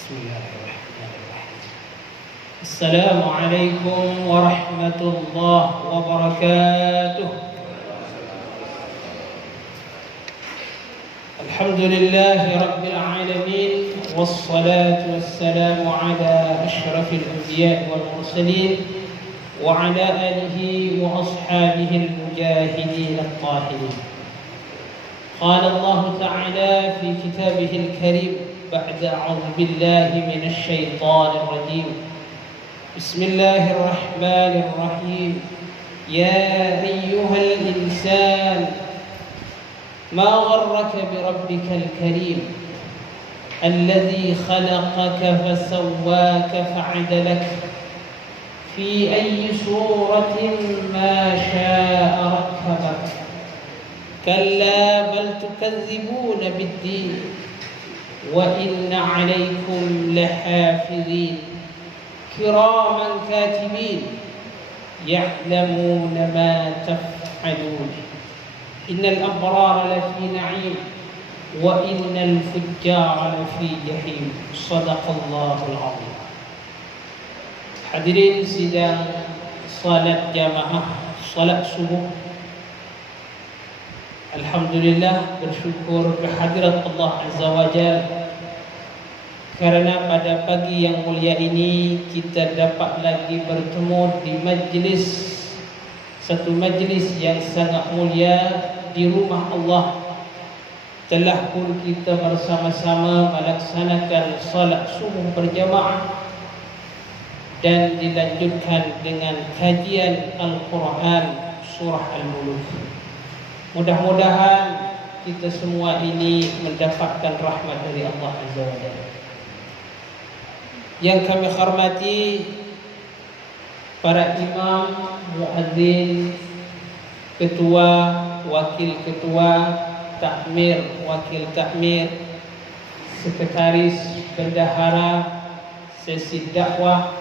بسم الله الرحمن الرحيم. السلام عليكم ورحمة الله وبركاته. الحمد لله رب العالمين، والصلاة والسلام على أشرف الأنبياء والمرسلين وعلى آله وأصحابه المجاهدين الطاهرين. قال الله تعالى في كتابه الكريم بعد أعوذ بالله من الشيطان الرجيم: بسم الله الرحمن الرحيم. يا أيها الإنسان ما غرك بربك الكريم الذي خلقك فسواك فعدلك في أي صورة ما شاء ركبك كلا بل تكذبون بالدين وإن عليكم لحافظين كراما كاتبين يعلمون ما تفعلون إن الأبرار لفي نعيم وإن الفجار لفي جحيم. صدق الله العظيم. Hadirin sidang salat jamaah salat subuh, alhamdulillah, bersyukur kehadirat Allah Azza wa Jalla karena pada pagi yang mulia ini kita dapat lagi bertemu di satu majlis yang sangat mulia di rumah Allah. Telah pun kita bersama-sama melaksanakan salat subuh berjamaah dan dilanjutkan dengan kajian Al-Quran surah Al-Mulk. Mudah-mudahan kita semua ini mendapatkan rahmat dari Allah Azza wa Jalla. Yang kami hormati para imam, muadzin, ketua, wakil ketua, takmir, wakil takmir, sekretaris, bendahara, sesi dakwah,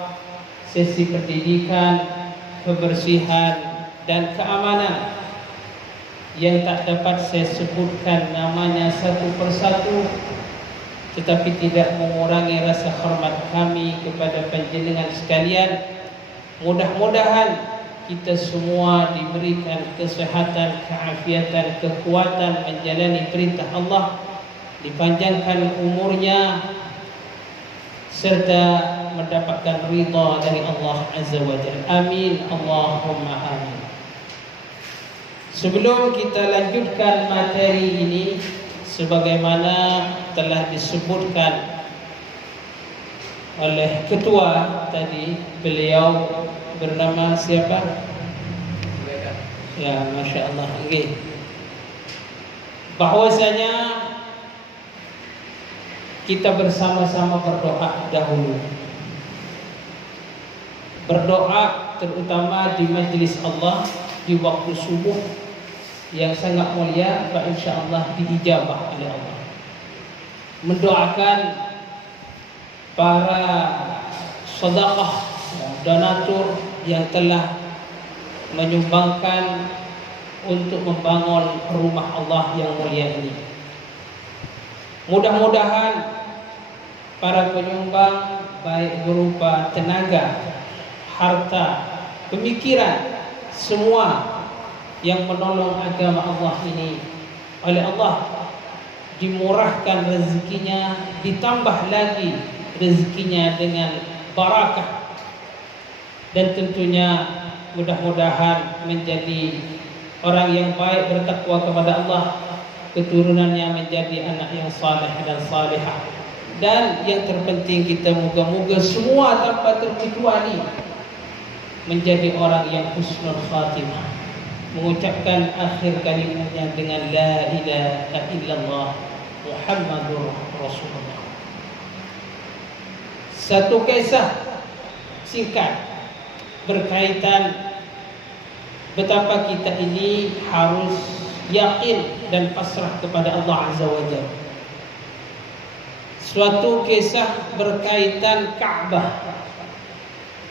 sesi pendidikan, kebersihan dan keamanan yang tak dapat saya sebutkan namanya satu persatu, tetapi tidak mengurangi rasa hormat kami kepada panjenengan sekalian. Mudah-mudahan kita semua diberikan kesehatan, keafiatan, kekuatan menjalani perintah Allah, dipanjangkan umurnya serta mendapatkan ridha dari Allah Azza wa Jalla. Amin, Allahumma amin. Sebelum kita lanjutkan materi ini, sebagaimana telah disebutkan oleh ketua tadi, beliau bernama siapa? Ya, Masya Allah. Okay. Bahwasanya kita bersama-sama berdoa dahulu. Berdoa terutama di majlis Allah di waktu subuh yang sangat mulia, insyaallah diijabah oleh Allah. Mendoakan para sedekah, donatur yang telah menyumbangkan untuk membangun rumah Allah yang mulia ini. Mudah-mudahan para penyumbang baik berupa tenaga, harta, pemikiran, semua yang menolong agama Allah ini, oleh Allah dimurahkan rezekinya, ditambah lagi rezekinya dengan barakah, dan tentunya mudah-mudahan menjadi orang yang baik, bertakwa kepada Allah, keturunannya menjadi anak yang saleh dan salihah. Dan yang terpenting, kita moga-moga semua tanpa terkecuali menjadi orang yang husnul khatimah, mengucapkan akhir kalimatnya dengan la ilaha illallah Muhammadur Rasulullah. Satu kisah singkat berkaitan betapa kita ini harus yakin dan pasrah kepada Allah Azza wa Jalla. Suatu kisah berkaitan Ka'bah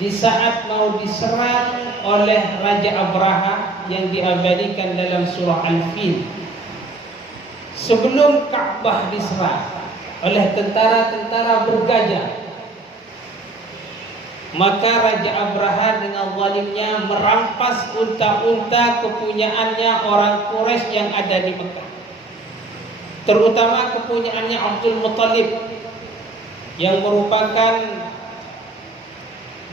di saat mau diserang oleh Raja Abraha yang diabadikan dalam surah Al-Fil. Sebelum Ka'bah diserang, oleh tentara-tentara bergajah. Maka Raja Abraha dengan zalimnya merampas unta-unta kepunyaannya orang Quraisy yang ada di Mekah, terutama kepunyaannya Abdul Muttalib yang merupakan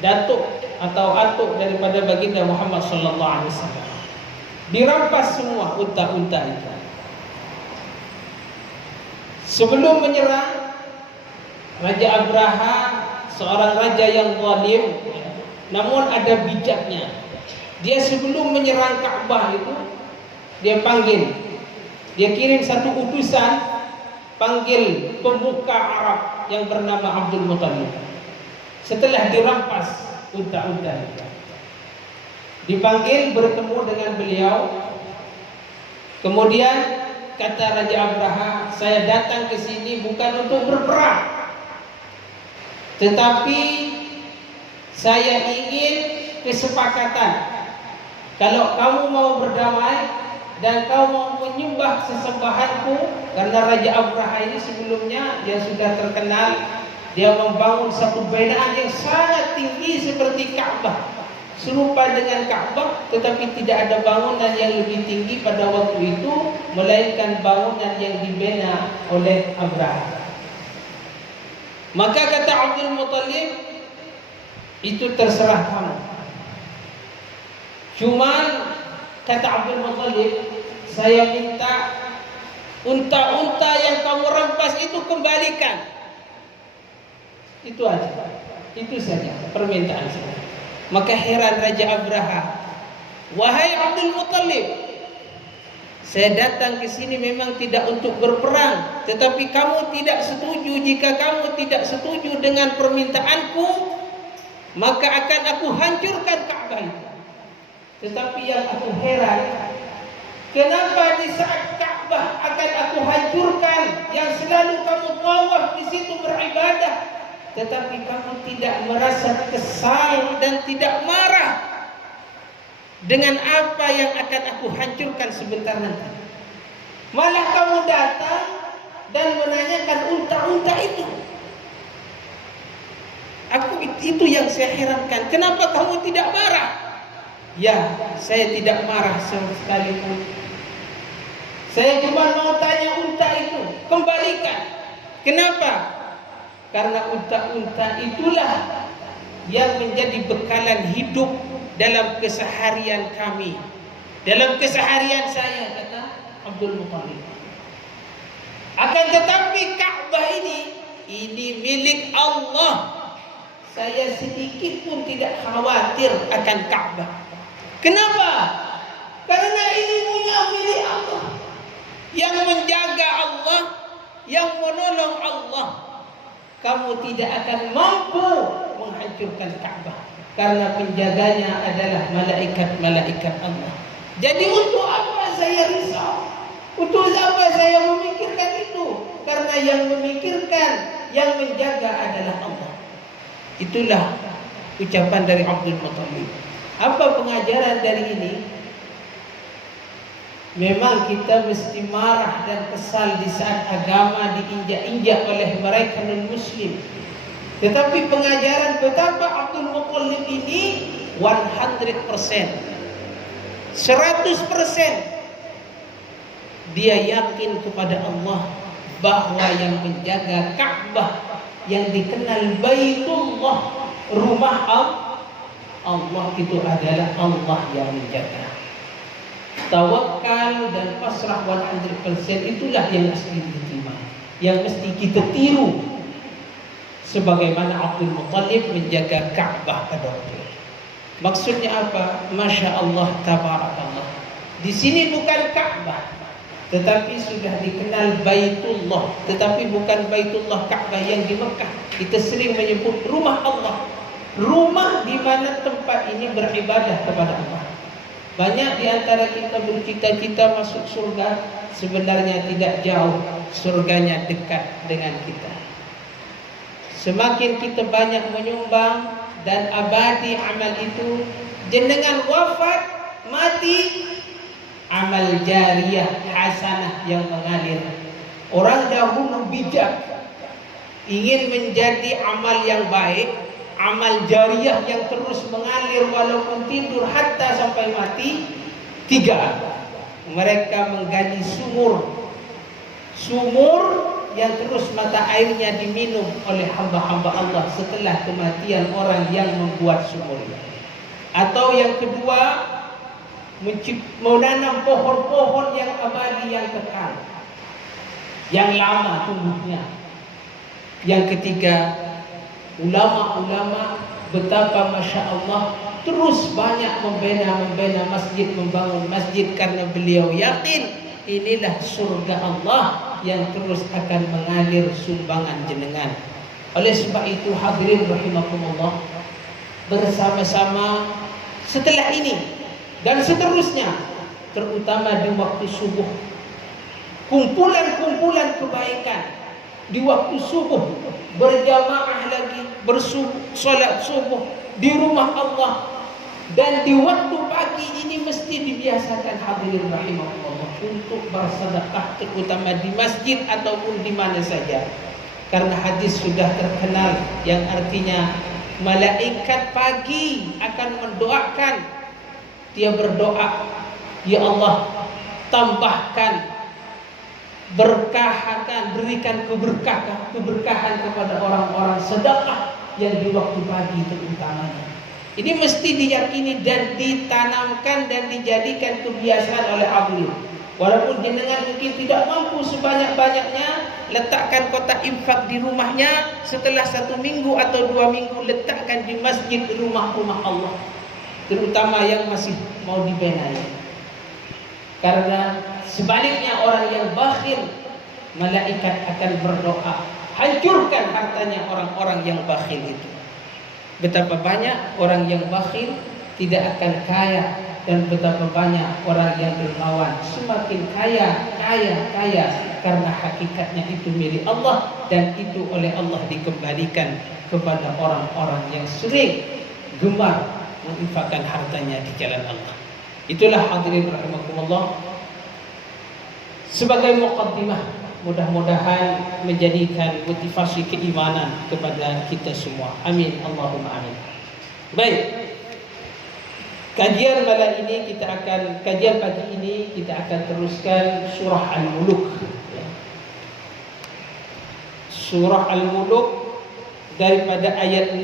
datuk atau atuk daripada baginda Muhammad sallallahu alaihi wasallam. Dirampas semua unta-unta itu. Sebelum menyerang, Raja Abraha seorang raja yang zalim, namun ada bijaknya. Dia sebelum menyerang Ka'bah itu, dia panggil, dia kirim satu utusan, panggil pembuka Arab yang bernama Abdul Muttalib. Setelah dirampas unta-unta itu, dipanggil bertemu dengan beliau. Kemudian kata Raja Abraha, saya datang ke sini bukan untuk berperang, tetapi saya ingin kesepakatan. Kalau kamu mau berdamai dan kau mau menyembah sesembahanku, karena Raja Abraha ini sebelumnya dia sudah terkenal, dia membangun satu binaan yang sangat tinggi seperti Ka'bah, serupa dengan Ka'bah, tetapi tidak ada bangunan yang lebih tinggi pada waktu itu melainkan bangunan yang dibina oleh Abraha. Maka kata Abdul Muttalib, itu terserah kamu. Cuman kata Abdul Muttalib, saya minta unta-unta yang kamu rampas itu kembalikan. Itu aja. Itu saja permintaan saya. Maka heran Raja Abraha, wahai Abdul Muttalib, saya datang ke sini memang tidak untuk berperang, tetapi kamu tidak setuju. Jika kamu tidak setuju dengan permintaanku, maka akan aku hancurkan Ka'bah itu. Tetapi yang aku heran, kenapa di saat Ka'bah akan aku hancurkan, yang selalu kamu tawaf di situ beribadah, tetapi kamu tidak merasa kesal dan tidak marah dengan apa yang akan aku hancurkan sebentar nanti. Malah kamu datang dan menanyakan unta-unta itu. Itu yang saya herankan. Kenapa kamu tidak marah? Ya, saya tidak marah sama sekali pun. Saya cuma mau tanya unta itu, kembalikan. Kenapa? Karena unta-unta itulah yang menjadi bekalan hidup dalam keseharian kami, dalam keseharian saya, kata Abdul Muttalib. Akan tetapi Ka'bah ini milik Allah. Saya sedikit pun tidak khawatir akan Ka'bah. Kenapa? Karena ini punya milik Allah, yang menjaga Allah, yang menolong Allah. Kamu tidak akan mampu menghancurkan Ka'bah, karena penjaganya adalah malaikat-malaikat Allah. Jadi untuk apa saya risau? Untuk apa saya memikirkan itu? Karena yang memikirkan, yang menjaga adalah Allah. Itulah ucapan dari Abdul Muttalib. Apa pengajaran dari ini? Memang kita mesti marah dan kesal di saat agama diinjak-injak oleh mereka non-muslim. Tetapi pengajaran betapa Abdul Muttalib ini 100%, 100% dia yakin kepada Allah bahwa yang menjaga Ka'bah, yang dikenal Baitullah, rumah Allah, itu adalah Allah yang menjaga. Tawakal dan pasrah 100% itulah yang mesti diterima, yang mesti kita tiru, sebagaimana Abdul Muttalib menjaga Ka'bah pada waktu itu. Maksudnya apa? Masya Allah, tabarakallah. Di sini bukan Ka'bah, tetapi sudah dikenal Baitullah, tetapi bukan Baitullah Ka'bah yang di Mekah. Kita sering menyebut rumah Allah, rumah di mana tempat ini beribadah kepada Allah. Banyak di antara kita bercita-cita masuk surga, sebenarnya tidak jauh, surganya dekat dengan kita. Semakin kita banyak menyumbang dan abadi amal itu, jenengan wafat, mati, amal jariyah hasanah yang mengalir. Orang dahulu bijak, ingin menjadi amal yang baik, amal jariah yang terus mengalir walaupun tidur hatta sampai mati, 3, mereka menggali sumur yang terus mata airnya diminum oleh hamba-hamba Allah setelah kematian orang yang membuat sumur. Atau yang kedua, menanam pohon-pohon yang abadi, yang kekal, yang lama tumbuhnya. Yang ketiga, ulama-ulama betapa Masya Allah terus banyak membina masjid, membangun masjid, karena beliau yakin inilah surga Allah yang terus akan mengalir sumbangan jenengan. Oleh sebab itu hadirin rahimakumullah, bersama-sama setelah ini dan seterusnya, terutama di waktu subuh, kumpulan-kumpulan kebaikan di waktu subuh, berjamaah lagi, bersolat subuh di rumah Allah, dan di waktu pagi ini mesti dibiasakan hadirin rahimahullah untuk bersedekah, terutama di masjid ataupun di mana saja. Karena hadis sudah terkenal yang artinya malaikat pagi akan mendoakan. Dia berdoa, ya Allah, tambahkan, berkahkan, berikan keberkahan kepada orang-orang sedekah yang di waktu pagi terutamanya. Ini mesti diyakini dan ditanamkan dan dijadikan kebiasaan oleh abdi. Walaupun jenengan mungkin tidak mampu sebanyak-banyaknya, letakkan kotak infak di rumahnya. Setelah 1 minggu atau 2 minggu, letakkan di masjid, rumah-rumah Allah, terutama yang masih mau dibenahi. Karena sebaliknya orang yang bakhil, malaikat akan berdoa, hancurkan hartanya orang-orang yang bakhil itu. Betapa banyak orang yang bakhil tidak akan kaya, dan betapa banyak orang yang dermawan semakin kaya karena hakikatnya itu milik Allah, dan itu oleh Allah dikembalikan kepada orang-orang yang sering gemar menginfakkan hartanya di jalan Allah. Itulah hadirin rahimakumullah, sebagai muqaddimah, mudah-mudahan menjadikan motivasi keimanan kepada kita semua. Amin, Allahumma amin. Baik, kajian pagi ini kita akan teruskan surah Al-Muluk. Surah Al-Muluk daripada ayat 6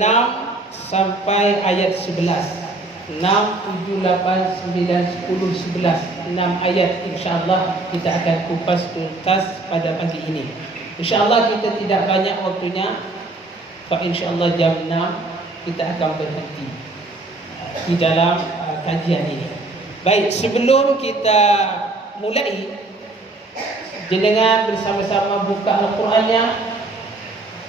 sampai ayat 11. 6, 7, 8, 9, 10, 11, 6 ayat insyaAllah kita akan kupas tuntas pada pagi ini. InsyaAllah kita tidak banyak waktunya, InsyaAllah jam 6 kita akan berhenti di dalam kajian ini. Baik, sebelum kita mulai, jenengan bersama-sama buka Al-Qurannya.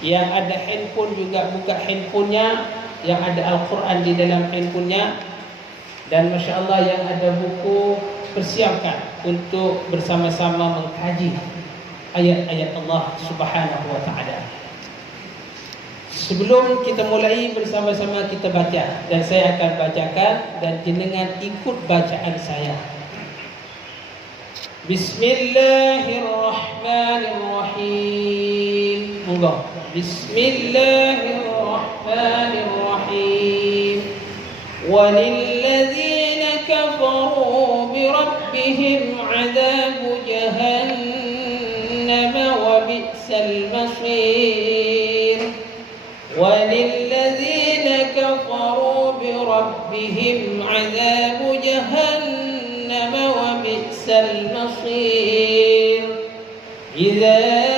Yang ada handphone juga buka handphonenya, yang ada Al-Quran di dalam handphonenya. Dan Masya Allah yang ada buku, persiapkan untuk bersama-sama mengkaji ayat-ayat Allah Subhanahu wa ta'ala. Sebelum kita mulai, bersama-sama kita baca, dan saya akan bacakan dan jenengan ikut bacaan saya. Bismillahirrahmanirrahim. Monggo. Bismillahirrahmanirrahim. Walilladzina kafaru birabbihim 'adzabu jahannam wa bi'sal masir. Walilladzina kafaru birabbihim 'adzabu jahannam wa bi'sal masir. Idza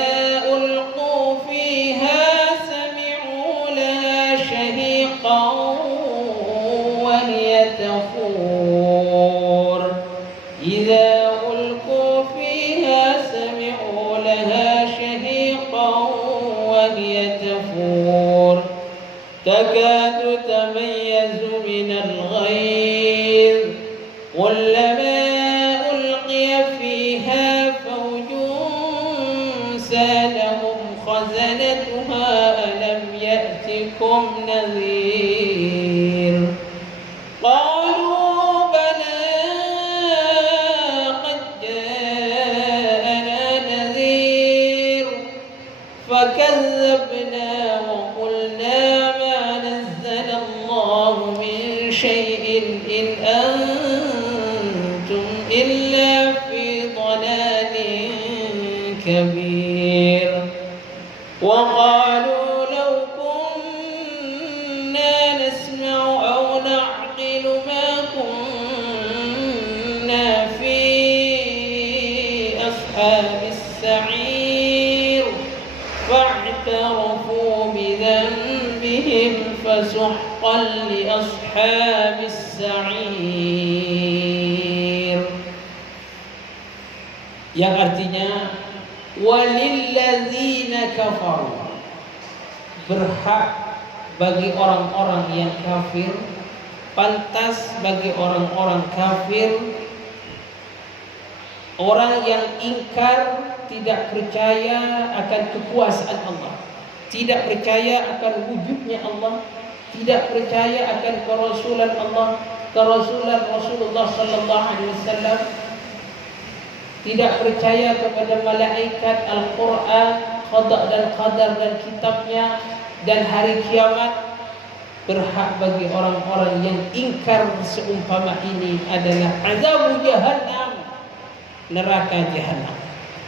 تكاد تميز من الغيظ كلما ألقي فيها فوج سألهم خزنتها ألم يأتكم نذير قالوا بلى قد جاءنا نذير فكذبوا كذبنا وقلنا ما نزل الله من شيء إن أنتم إلا في ضلال كبير وقالوا لو كنا نسمع أو نعقل ما كنا في أصحاب السعير فاعترفوا بذنبهم فسحقا لأصحاب السعير. Yang artinya walilladzina kafaru, berhak bagi orang-orang yang kafir, pantas bagi orang-orang kafir, orang yang ingkar, tidak percaya akan kekuasaan Allah, tidak percaya akan wujudnya Allah, tidak percaya akan kerasulan Allah, kerasulan Rasulullah sallallahu alaihi wasallam, tidak percaya kepada malaikat, Al-Quran, qada dan qadar dan kitabnya dan hari kiamat. Berhak bagi orang-orang yang ingkar seumpama ini adalah azab jahannam, neraka jahannam.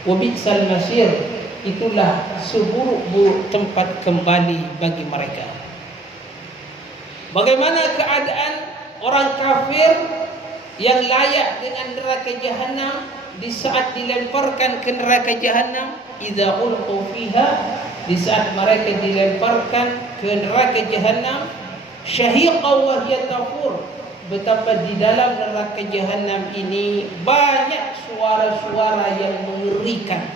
Wa bi'sal masir, itulah seburuk-buruk tempat kembali bagi mereka. Bagaimana keadaan orang kafir yang layak dengan neraka jahannam di saat dilemparkan ke neraka jahannam? Idza ulqu fiha, di saat mereka dilemparkan ke neraka jahannam, syahiqa wa hiya tafur, betapa di dalam neraka jahannam ini banyak suara-suara yang mengerikan,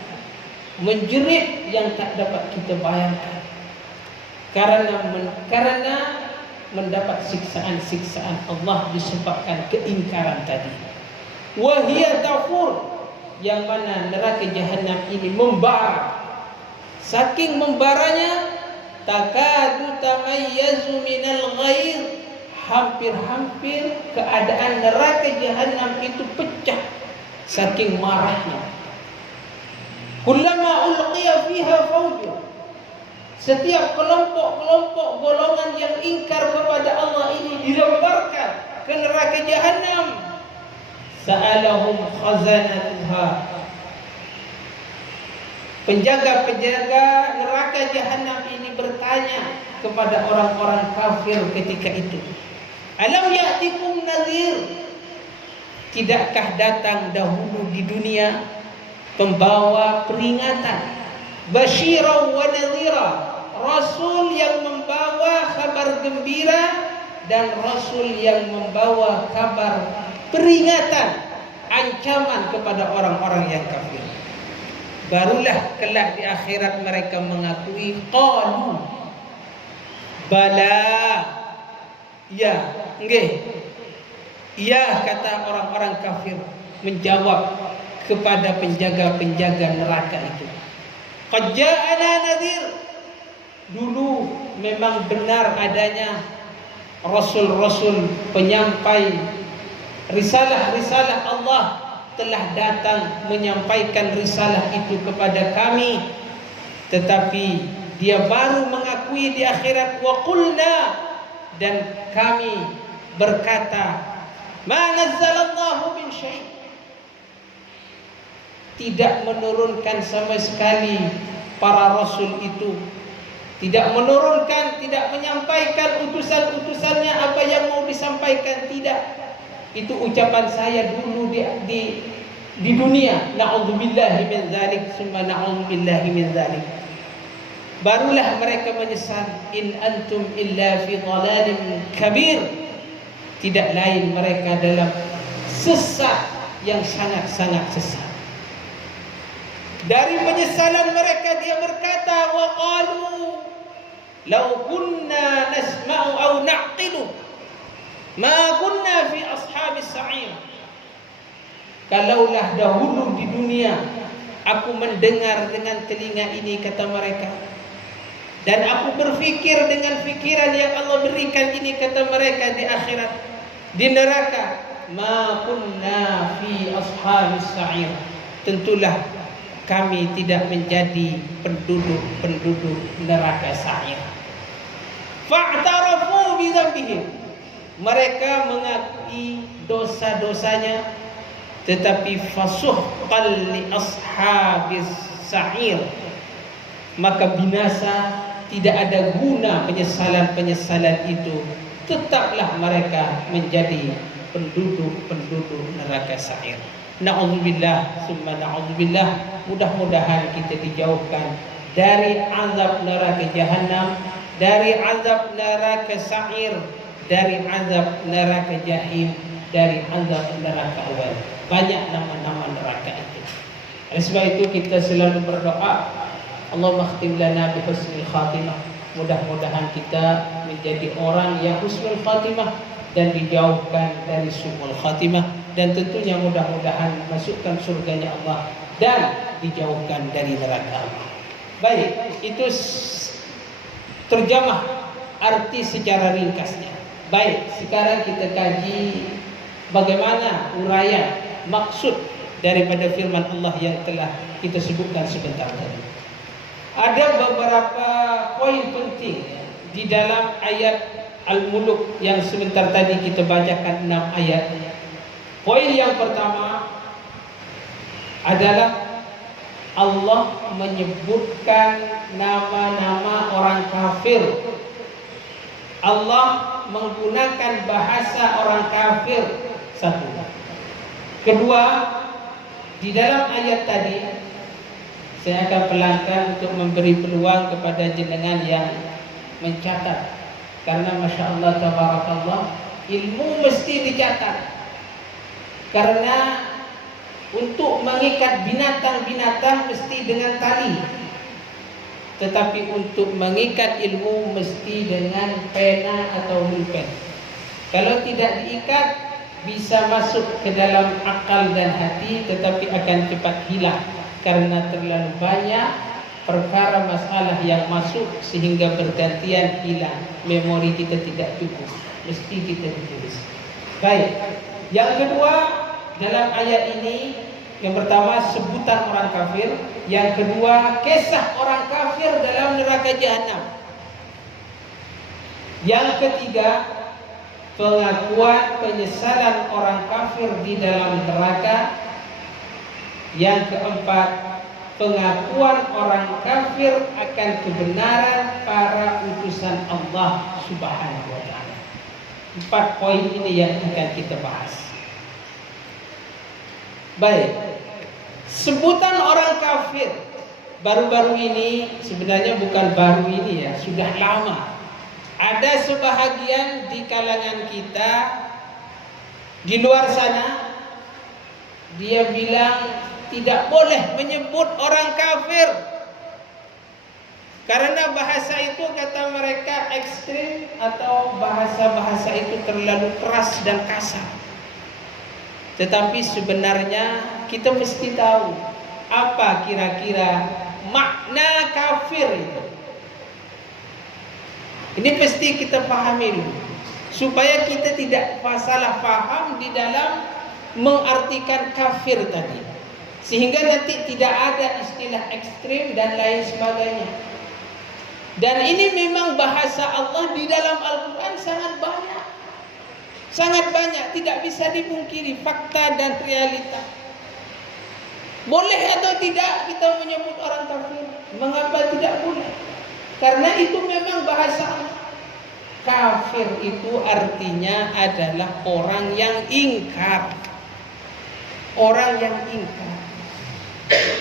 menjerit yang tak dapat kita bayangkan, karena mendapat siksaan-siksaan Allah disebabkan keingkaran tadi. Wa hiya tafur, yang mana neraka jahannam ini membara. Saking membaranya, takadu tamayyazu minal ghair, hampir-hampir keadaan neraka jahannam itu pecah saking marahnya. Kullama ulqiya fiha fawjun, setiap kelompok-kelompok golongan yang ingkar kepada Allah ini dilemparkan ke neraka jahannam. Sa'alahum khazanatuha, penjaga-penjaga neraka jahannam ini bertanya kepada orang-orang kafir ketika itu, alam ya'tikum nadhir, tidakkah datang dahulu di dunia pembawa peringatan, basyira wa nadhira, rasul yang membawa kabar gembira dan rasul yang membawa kabar peringatan, ancaman kepada orang-orang yang kafir. Barulah kelak di akhirat mereka mengakui, qalu bala, ya, nggih, ya, kata orang-orang kafir menjawab kepada penjaga-penjaga neraka itu, qad ja'ana nadhir, dulu memang benar adanya rasul-rasul penyampai risalah-risalah Allah telah datang menyampaikan risalah itu kepada kami, tetapi dia baru mengakui di akhirat, wa qulna, dan kami berkata, ma nazzalallahu min syai', tidak menurunkan sama sekali para rasul itu, tidak menurunkan, tidak menyampaikan utusan-utusannya apa yang mau disampaikan, tidak. Itu ucapan saya dulu di dunia. Na'udzubillahi min dzalik, summa na'udzubillahi min dzalik. Barulah mereka menyesal, in antum illa fi dhalalin kabir, tidak lain mereka dalam sesat yang sangat-sangat sesat. Dari penyesalan mereka dia berkata, wa qalu law kunna nasma'u aw na'qilu ma kunna fi ashabis sa'ir, kalaulah dahulu di dunia aku mendengar dengan telinga ini, kata mereka, dan aku berfikir dengan fikiran yang Allah berikan ini, kata mereka, di akhirat, di neraka, ma kunna fi ashabis sa'ir, tentulah kami tidak menjadi penduduk neraka sa'ir. Fa'tarafu bidzambihim, mereka mengakui dosa-dosanya, tetapi fasuhqan li ashabis sa'ir, maka binasa, tidak ada guna penyesalan-penyesalan itu, tetaplah mereka menjadi penduduk neraka sa'ir. Na'udzubillah summa na'udzubillah. Mudah-mudahan kita dijauhkan dari azab neraka jahanam, dari azab neraka sa'ir, dari azab neraka jahim, dari azab neraka awal. Banyak nama-nama neraka itu. Oleh sebab itu kita selalu berdoa, Allahumma khtim lana bi husnil khatimah. Mudah-mudahan kita menjadi orang yang husnul khatimah dan dijauhkan dari su'ul khatimah, dan tentunya mudah-mudahan masukkan surganya Allah dan dijauhkan dari neraka Allah. Baik, itu terjemah arti secara ringkasnya. Baik, sekarang kita kaji bagaimana uraian maksud daripada firman Allah yang telah kita sebutkan sebentar tadi. Ada beberapa poin penting di dalam ayat Al-Muluk yang sebentar tadi kita bacakan 6 ayat. Poin yang pertama adalah Allah menyebutkan nama-nama orang kafir. Allah menggunakan bahasa orang kafir. Satu. Kedua, di dalam ayat tadi saya akan pelankan untuk memberi peluang kepada jenengan yang mencatat, karena Masya Allah tabarakallah, ilmu mesti dicatat. Karena untuk mengikat binatang-binatang mesti dengan tali, tetapi untuk mengikat ilmu mesti dengan pena atau pulpen. Kalau tidak diikat, bisa masuk ke dalam akal dan hati, tetapi akan cepat hilang karena terlalu banyak perkara masalah yang masuk sehingga bergantian hilang. Memori kita tidak cukup, mesti kita tulis. Baik, yang kedua dalam ayat ini, yang pertama sebutan orang kafir, yang kedua kisah orang kafir dalam neraka jahanam, yang ketiga pengakuan penyesalan orang kafir di dalam neraka, yang keempat pengakuan orang kafir akan kebenaran para utusan Allah Subhanahu wa ta'ala. 4 poin ini yang akan kita bahas. Baik, sebutan orang kafir baru-baru ini, sebenarnya bukan baru ini ya, sudah lama. Ada sebahagian di kalangan kita di luar sana, dia bilang tidak boleh menyebut orang kafir karena bahasa itu kata mereka ekstrim, atau bahasa-bahasa itu terlalu keras dan kasar. Tetapi sebenarnya kita mesti tahu apa kira-kira makna kafir itu. Ini mesti kita pahami dulu, supaya kita tidak salah paham di dalam mengartikan kafir tadi, sehingga nanti tidak ada istilah ekstrim dan lain sebagainya. Dan ini memang bahasa Allah di dalam Al-Quran sangat banyak, tidak bisa dipungkiri fakta dan realita. Boleh atau tidak kita menyebut orang kafir? Mengapa tidak boleh? Karena itu memang bahasa Allah. Kafir itu artinya adalah orang yang ingkar. Orang yang ingkar.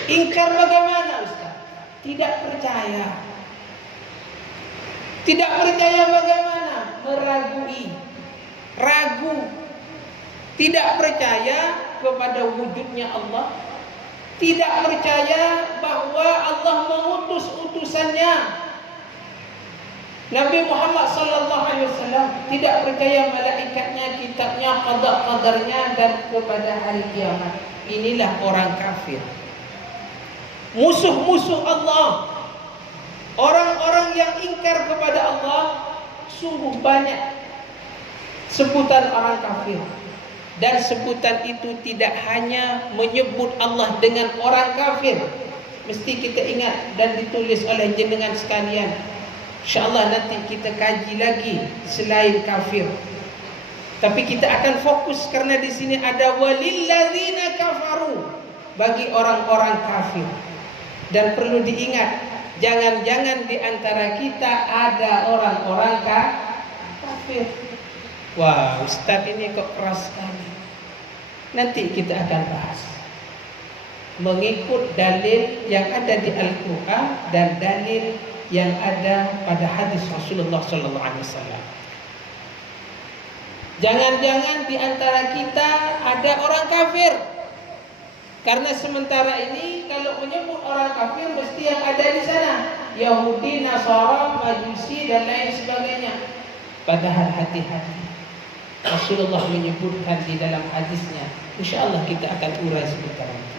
Ingkar bagaimana, Ustaz? Tidak percaya. Tidak percaya bagaimana? Meragui. Ragu. Tidak percaya kepada wujudnya Allah. Tidak percaya bahwa Allah mengutus utusannya Nabi Muhammad SAW. Tidak percaya malaikatnya, kitabnya, qada qadarnya, dan kepada hari kiamat. Inilah orang kafir, musuh-musuh Allah. Orang-orang yang ingkar kepada Allah, sungguh banyak sebutan orang kafir. Dan sebutan itu tidak hanya menyebut Allah dengan orang kafir, mesti kita ingat dan ditulis oleh jenengan sekalian. InsyaAllah nanti kita kaji lagi selain kafir. Tapi kita akan fokus karena di sini ada walilladzina kafaru, bagi orang-orang kafir. Dan perlu diingat, jangan-jangan di antara kita ada orang-orang kafir. Wah, Ustaz ini kok keras sekali. Nanti kita akan bahas mengikut dalil yang ada di Al-Quran dan dalil yang ada pada hadis Rasulullah SAW. Jangan-jangan di antara kita ada orang kafir. Karena sementara ini kalau menyebut orang kafir mesti yang ada di sana Yahudi, Nasara, Majusi dan lain sebagainya. Padahal hati-hati, Rasulullah menyebutkan di dalam hadisnya. InsyaAllah kita akan urai sebentar lagi.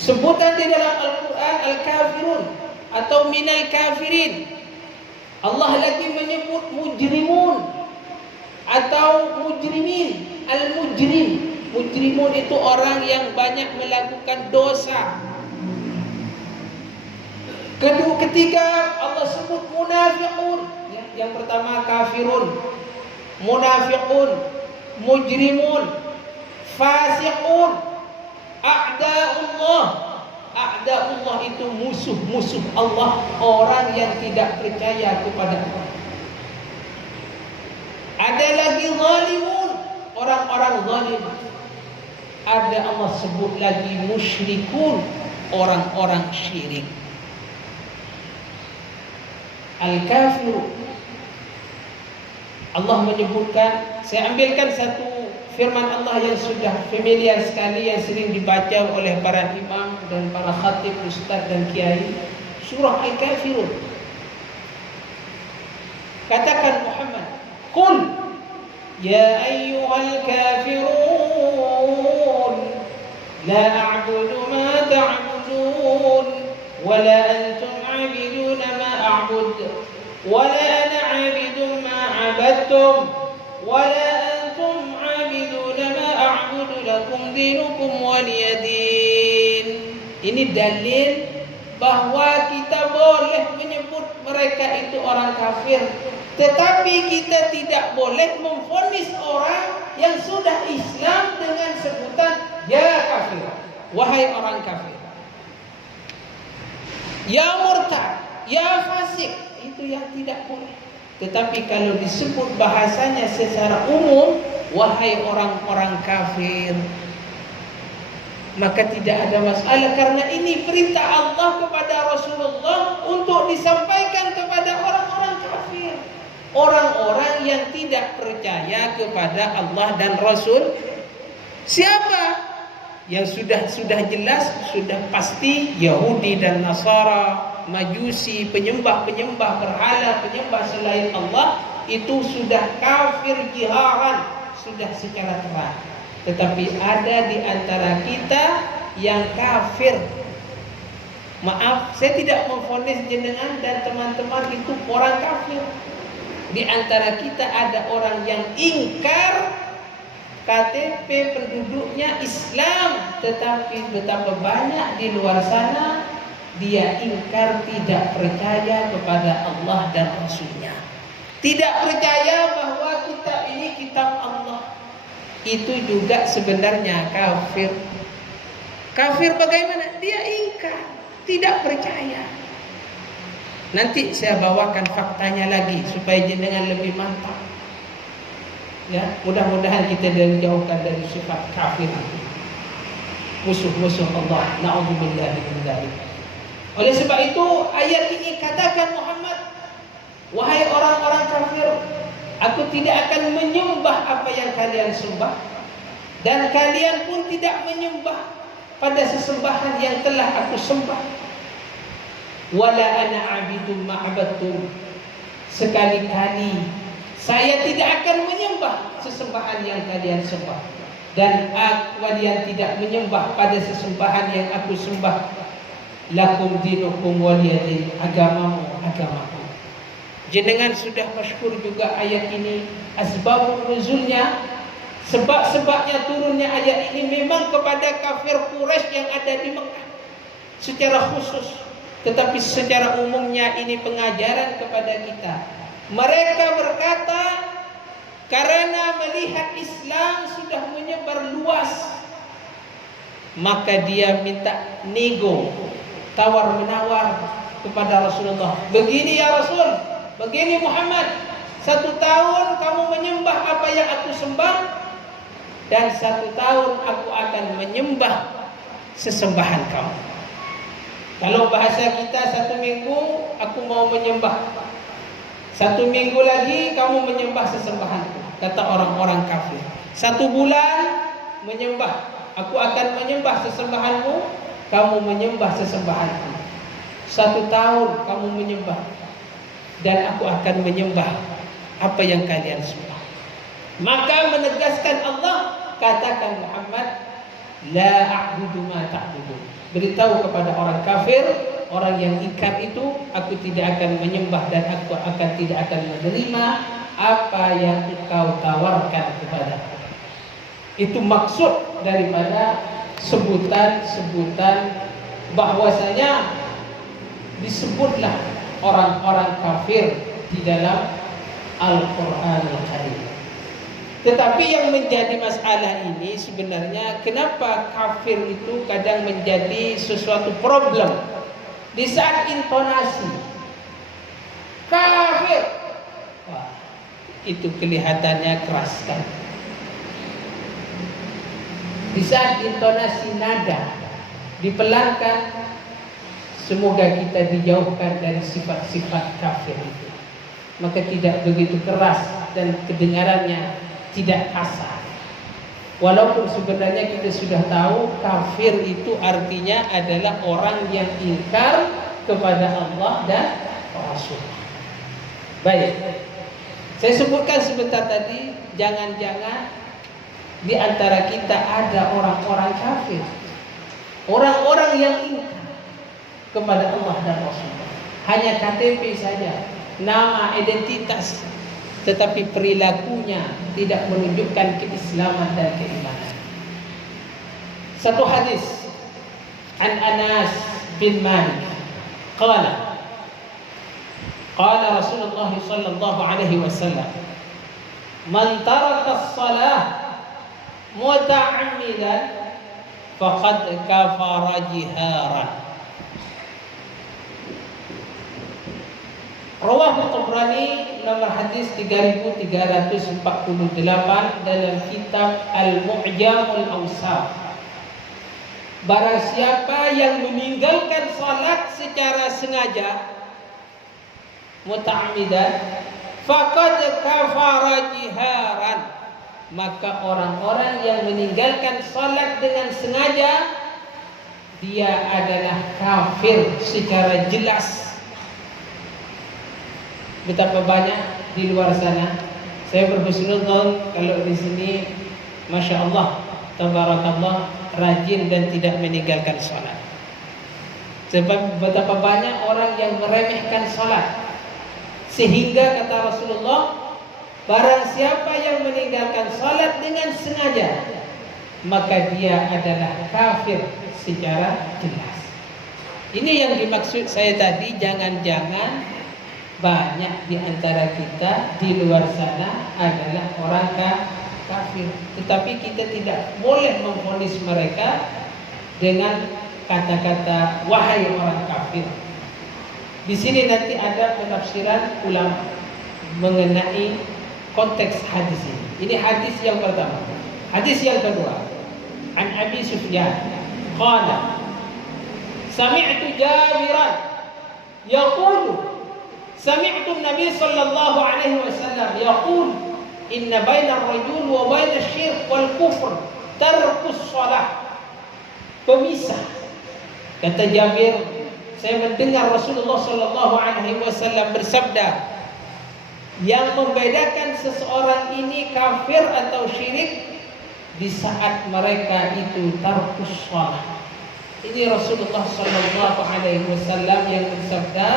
Sebutan di dalam Al-Quran Al-Kafirun atau minal kafirin. Allah lagi menyebut mujrimun atau mujrimin. Al-mujrim, mujrimun itu orang yang banyak melakukan dosa. Ketiga Allah sebut munafiqun. Yang pertama kafirun, munafiqun, mujrimun, fasiqun, a'da'ullah. A'da'ullah itu musuh-musuh Allah, orang yang tidak percaya kepada Allah. Ada lagi zalimun, orang-orang zalim. Ada Allah sebut lagi musyrikun, orang-orang syirik. Al-kafir, Allah menyebutkan, saya ambilkan satu firman Allah yang sudah familiar sekali, yang sering dibaca oleh para imam dan para khatib, ustaz dan kiai. Surah Al-Kafirun. Katakan Muhammad, Qul ya ayyuhal kafirun la a'budu ma ta'budun wa la antum 'abiduna ma a'bud wa la ana 'abidun ma 'abadtum wa la antum 'abiduna ma a'budu lakum dinukum waliyadin. Ini dalil bahwa kita boleh menyebut mereka itu orang kafir, tetapi kita tidak boleh memvonis orang yang sudah Islam dengan sebutan ya kafir, wahai orang kafir, ya murtad, ya fasik. Itu yang tidak boleh. Tetapi kalau disebut bahasanya secara umum, wahai orang-orang kafir, maka tidak ada masalah, karena ini perintah Allah kepada Rasulullah untuk disampaikan kepada orang-orang kafir, orang-orang yang tidak percaya kepada Allah dan Rasul. Siapa? Yang sudah jelas, sudah pasti Yahudi dan Nasara, Majusi, penyembah-penyembah berhala, penyembah selain Allah, itu sudah kafir jiharan, sudah secara terang. Tetapi ada di antara kita yang kafir. Maaf, saya tidak memvonis jenengan dan teman-teman itu orang kafir. Di antara kita ada orang yang ingkar KTP penduduknya Islam, tetapi betapa banyak di luar sana dia ingkar, tidak percaya kepada Allah dan Rasulnya, tidak percaya bahwa kitab ini kitab Allah. Itu juga sebenarnya kafir. Kafir bagaimana? Dia ingkar, tidak percaya. Nanti saya bawakan faktanya lagi supaya jenengan lebih mantap. Ya, mudah-mudahan kita dijauhkan dari sifat kafir, musuh-musuh Allah. Na'udzubillahi min dzalik. Oleh sebab itu ayat ini katakan Muhammad, wahai orang-orang kafir, aku tidak akan menyembah apa yang kalian sembah, dan kalian pun tidak menyembah pada sesembahan yang telah aku sembah. Wala ana 'abidun ma'abadtum. Sekali-kali saya tidak akan menyembah sesembahan yang kalian sembah, dan kalian tidak menyembah pada sesembahan yang aku sembah. Lakum dinukum waliyadin, agamamu agamaku. Jenengan sudah masyhur juga ayat ini. Asbabun nuzulnya, sebab-sebabnya turunnya ayat ini memang kepada kafir Quraisy yang ada di Mekah. secara khusus, tetapi secara umumnya ini pengajaran kepada kita. Mereka berkata, karena melihat Islam sudah menyebar luas, maka dia minta nego, tawar-menawar kepada Rasulullah. Begini ya Rasul, begini Muhammad, 1 tahun kamu menyembah apa yang aku sembah, dan 1 tahun aku akan menyembah sesembahan kamu. Kalau bahasa kita 1 minggu aku mau menyembah, 1 minggu lagi kamu menyembah sesembahanku, kata orang-orang kafir. 1 bulan menyembah, aku akan menyembah sesembahanmu, kamu menyembah sesembahanku. 1 tahun kamu menyembah, dan aku akan menyembah apa yang kalian sembah. Maka menegaskan Allah, katakan Muhammad, la a'budu ma ta'budun. Beritahu kepada orang kafir, orang yang ingkar itu, aku tidak akan menyembah dan aku tidak akan menerima apa yang engkau tawarkan kepadaku. Itu maksud daripada sebutan-sebutan bahwasanya disebutlah orang-orang kafir di dalam Al-Qur'anul Karim. Tetapi yang menjadi masalah ini sebenarnya, kenapa kafir itu kadang menjadi sesuatu problem di saat intonasi kafir. Wah, itu kelihatannya keras kan. Di saat intonasi nada dipelankan, semoga kita dijauhkan dari sifat-sifat kafir itu. Maka tidak begitu keras dan kedengarannya tidak kasar. Walaupun sebenarnya kita sudah tahu kafir itu artinya adalah orang yang ingkar kepada Allah dan Rasul. Baik, saya sebutkan sebentar tadi, jangan-jangan di antara kita ada orang-orang kafir, orang-orang yang ingkar kepada Allah dan Rasul. Hanya KTP saja, nama, identitas, tetapi perilakunya tidak menunjukkan keislaman dan keimanan. Satu hadis an Anas bin Malik qala Rasulullah sallallahu alaihi wasallam, man taraka as-salah muta'ammidan faqad kafara jiharan. Rawahu Tabrani nomor hadis 3348 dalam kitab Al-Mu'jamul Awsat. Barang siapa yang meninggalkan salat secara sengaja, muta'ammidan, faqad kafara jiharan, maka orang-orang yang meninggalkan salat dengan sengaja, dia adalah kafir secara jelas. Betapa banyak di luar sana, saya berhusnudzon kalau di sini, masya Allah, tabarakallah, rajin dan tidak meninggalkan sholat. Sebab betapa banyak orang yang meremehkan sholat, sehingga kata Rasulullah, barang siapa yang meninggalkan sholat dengan sengaja, maka dia adalah kafir secara jelas. Ini yang dimaksud saya tadi, jangan-jangan banyak di antara kita di luar sana adalah orang kafir, tetapi kita tidak boleh memvonis mereka dengan kata-kata wahai orang kafir. Di sini nanti ada penafsiran ulama mengenai konteks hadis ini. Ini hadis yang pertama. Hadis yang kedua, an Abi Sufyan qala sami'tu Jabiran yaqulu sami'tu Nabi sallallahu alaihi wasallam yaqul inna baina ar-rajul wa baina asy-syirk wal kufr tarkus shalah. Pemisah. Kata Jabir, saya mendengar Rasulullah sallallahu alaihi wasallam bersabda, yang membedakan seseorang ini kafir atau syirik di saat mereka itu tarkus shalah. Ini Rasulullah sallallahu alaihi wasallam yang bersabda,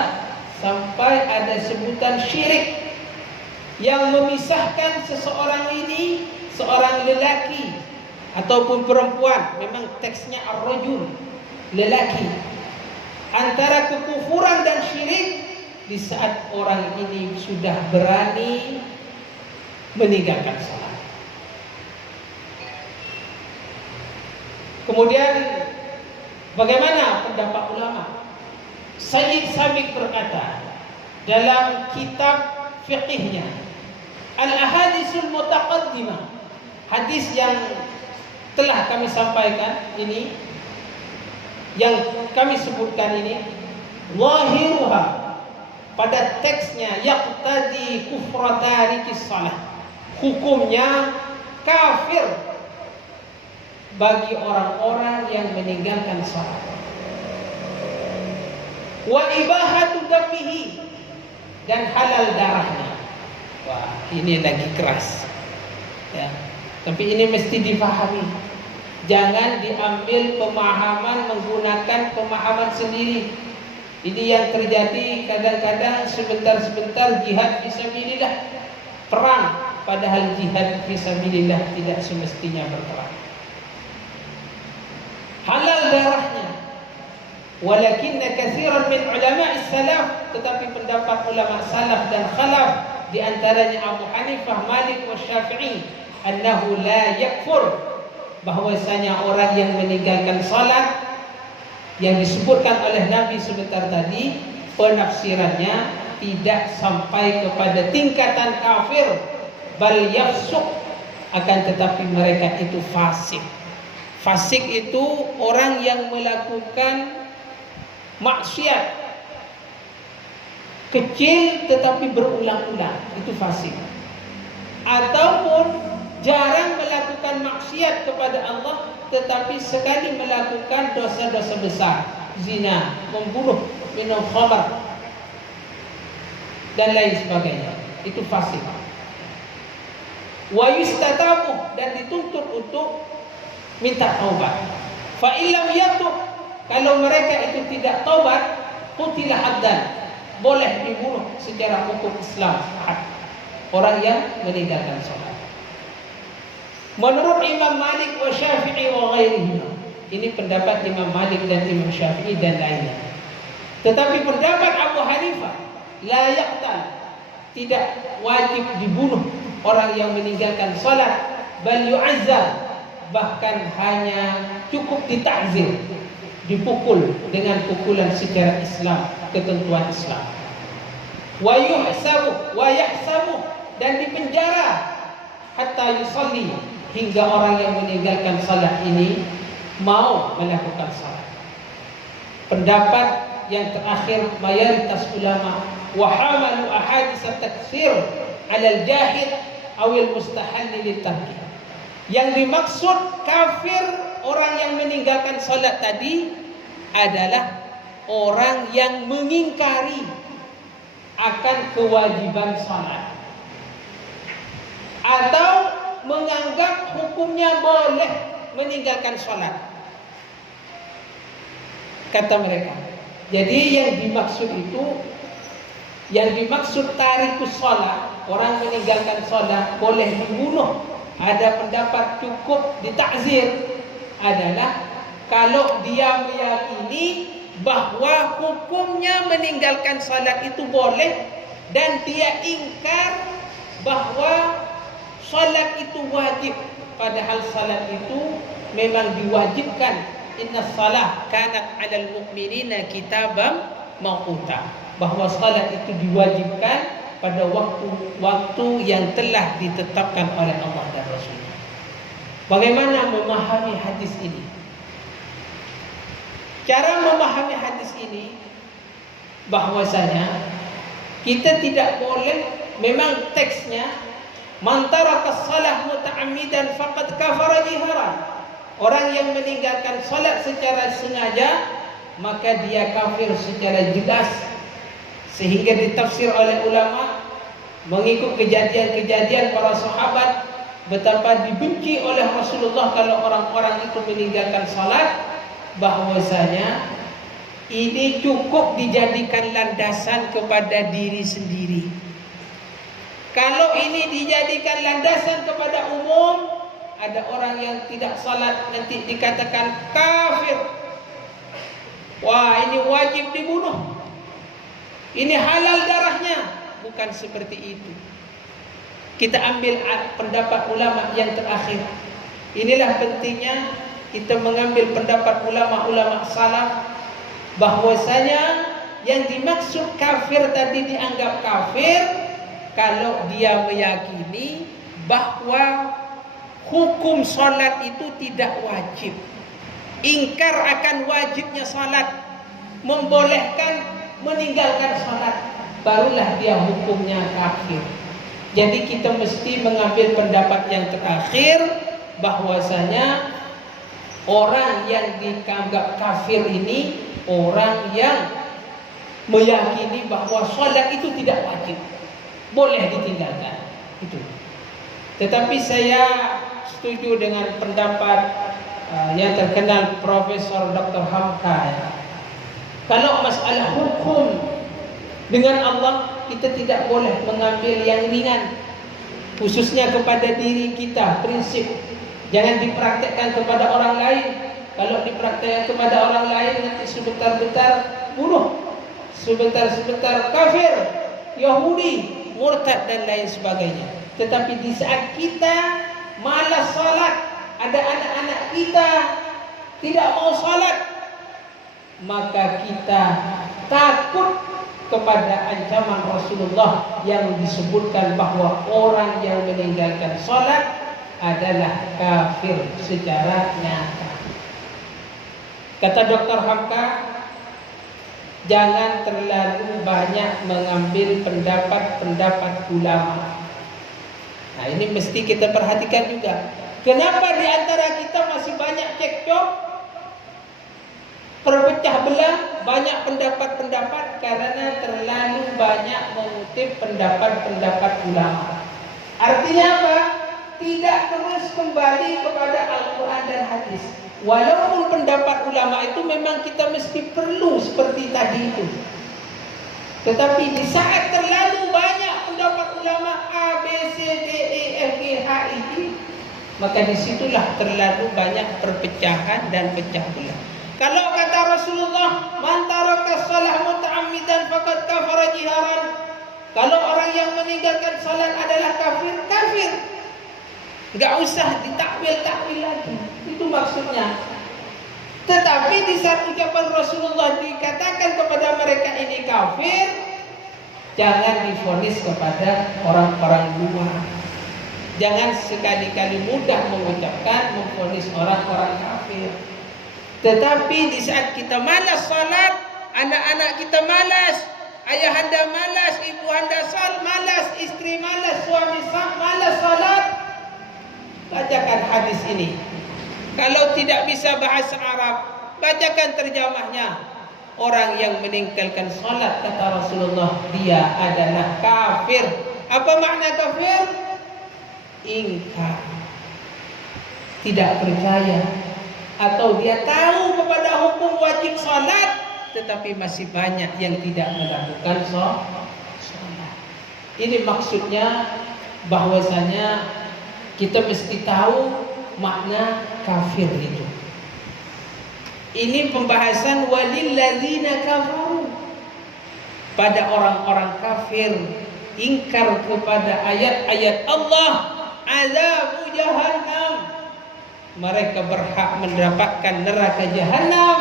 sampai ada sebutan syirik yang memisahkan seseorang ini, seorang lelaki ataupun perempuan. Memang teksnya ar-rajul, lelaki, antara kekufuran dan syirik di saat orang ini sudah berani meninggalkan salat. Kemudian bagaimana pendapat ulama? Sayyid Sabiq berkata dalam kitab fiqihnya, Al-Ahadisul Mutaqaddimah, hadis yang telah kami sampaikan ini, yang kami sebutkan ini, zahiruha, pada teksnya yaqtadi kufra tarikis salah, hukumnya kafir bagi orang-orang yang meninggalkan salat. Wa ibahatu damihi, dan halal darahnya. Wah, ini lagi keras. Ya. Tapi ini mesti difahami. Jangan diambil pemahaman menggunakan pemahaman sendiri. Ini yang terjadi kadang-kadang, sebentar-sebentar jihad fisabilillah, perang, padahal jihad fisabilillah tidak semestinya berperang. Halal darahnya. Walakinna katsiran min ulama salaf, tetapi pendapat ulama salaf dan khalaf, di antaranya Abu Hanifah, Malik wa Syafi'i, annahu la yakfur, bahwasanya orang yang meninggalkan salat yang disebutkan oleh Nabi sebentar tadi, penafsirannya tidak sampai kepada tingkatan kafir, bal yafsuq, akan tetapi mereka itu fasik. Fasik itu orang yang melakukan maksiat kecil tetapi berulang-ulang, itu fasik. Ataupun jarang melakukan maksiat kepada Allah, tetapi sekali melakukan dosa-dosa besar, zina, membunuh, minum khamar, dan lain sebagainya, itu fasik. Wa yustatabu, dan dituntut untuk minta taubat. Fa illam yatub, kalau mereka itu tidak taubat, qutila haddan, boleh dibunuh secara hukum Islam, orang yang meninggalkan salat. Menurut Imam Malik wa Syafi'i wa ghairihima, ini pendapat Imam Malik dan Imam Syafi'i dan lainnya. Tetapi pendapat Abu Hanifah, la yaqtal, tidak wajib dibunuh orang yang meninggalkan salat, bal yu'azzab, bahkan hanya cukup ditakzir, dipukul dengan pukulan secara Islam, ketentuan Islam. Wa yuhsabu wa yahsabu, dan dipenjara hatta yusalli, hingga orang yang meninggalkan salat ini mau melakukan salat. Pendapat yang terakhir mayoritas ulama, wa hamalu ahadits at-taksir 'ala al-jahil aw al-mustahil litarki. Yang dimaksud kafir orang yang meninggalkan salat tadi adalah orang yang mengingkari akan kewajiban salat, atau menganggap hukumnya boleh meninggalkan salat, kata mereka. Jadi yang dimaksud itu, yang dimaksud tarikus salat, orang meninggalkan salat boleh dibunuh, ada pendapat cukup ditakzir, adalah kalau dia meyakini bahwa hukumnya meninggalkan salat itu boleh, dan dia ingkar bahwa salat itu wajib, padahal salat itu memang diwajibkan. Inna salah kanat 'alal mu'minina kitaban mawquta, bahwa salat itu diwajibkan pada waktu yang telah ditetapkan oleh Allah dan Rasul. Bagaimana memahami hadis ini? Cara memahami hadis ini, bahwasanya kita tidak boleh, memang teksnya man taraka shalah muta'ammidan faqad kafara jihran, orang yang meninggalkan salat secara sengaja maka dia kafir secara jelas. Sehingga ditafsir oleh ulama mengikut kejadian-kejadian para sahabat, betapa dibenci oleh Rasulullah kalau orang-orang itu meninggalkan salat, bahwasanya ini cukup dijadikan landasan kepada diri sendiri. Kalau ini dijadikan landasan kepada umum, ada orang yang tidak salat nanti dikatakan kafir. wah ini wajib dibunuh, ini halal darahnya. Bukan seperti itu. Kita ambil pendapat ulama yang terakhir. Inilah pentingnya kita mengambil pendapat ulama-ulama salaf, bahwasanya yang dimaksud kafir tadi dianggap kafir kalau dia meyakini bahwa hukum salat itu tidak wajib, ingkar akan wajibnya salat, membolehkan meninggalkan salat, barulah dia hukumnya kafir. Jadi kita mesti mengambil pendapat yang terakhir, bahwasanya orang yang dianggap kafir ini orang yang meyakini bahwa salat itu tidak wajib, boleh ditinggalkan. Itu. Tetapi saya setuju dengan pendapat yang terkenal Profesor Dr. Hamka. Kalau masalah hukum dengan Allah, kita tidak boleh mengambil yang ringan, khususnya kepada diri kita. Prinsip jangan dipraktekkan kepada orang lain. Kalau dipraktekkan kepada orang lain, nanti sebentar-bentar bunuh, sebentar-sebentar kafir, Yahudi, murtad dan lain sebagainya. Tetapi di saat kita malas salat, ada anak-anak kita tidak mau salat, maka kita takut kepada ancaman Rasulullah yang disebutkan bahwa orang yang meninggalkan salat adalah kafir secara nyata. Kata Dr. Hamka, jangan terlalu banyak mengambil pendapat-pendapat ulama. Nah, ini mesti kita perhatikan juga. Kenapa di antara kita masih banyak cekcok, terpecah belah, banyak pendapat-pendapat? Karena terlalu banyak mengutip pendapat-pendapat ulama. Artinya apa? Tidak terus kembali kepada Al-Quran dan hadis. Walaupun pendapat ulama itu memang kita mesti perlu seperti tadi itu, tetapi di saat terlalu banyak pendapat ulama A, B, C, D, E, F, G, H, I, J, maka disitulah terlalu banyak perpecahan dan pecah belah. Kalau kata Rasulullah, man taraka shalah muta'ammidan faqad kafara jiharan. Kalau orang yang meninggalkan salat adalah kafir, kafir. Enggak usah ditakwil-takwil lagi. Itu maksudnya. Tetapi di saat ucapan Rasulullah dikatakan kepada mereka ini kafir, jangan divonis kepada orang-orang luar. Jangan sekali-kali mudah mengucapkan memvonis orang-orang kafir. Tetapi di saat kita malas salat, anak-anak kita malas, ayahanda malas, ibu anda malas, istri malas, suami malas salat, bacakan hadis ini. Kalau tidak bisa bahasa Arab, bacakan terjemahnya. Orang yang meninggalkan salat, kata Rasulullah, dia adalah kafir. Apa makna kafir? Ingkar, tidak percaya, atau dia tahu kepada hukum wajib salat, tetapi masih banyak yang tidak melakukan salat. Ini maksudnya bahwasanya kita mesti tahu makna kafir itu. Ini pembahasan walilladzina kafaru, pada orang-orang kafir, ingkar kepada ayat-ayat Allah, azabu jahannam, mereka berhak mendapatkan neraka jahanam,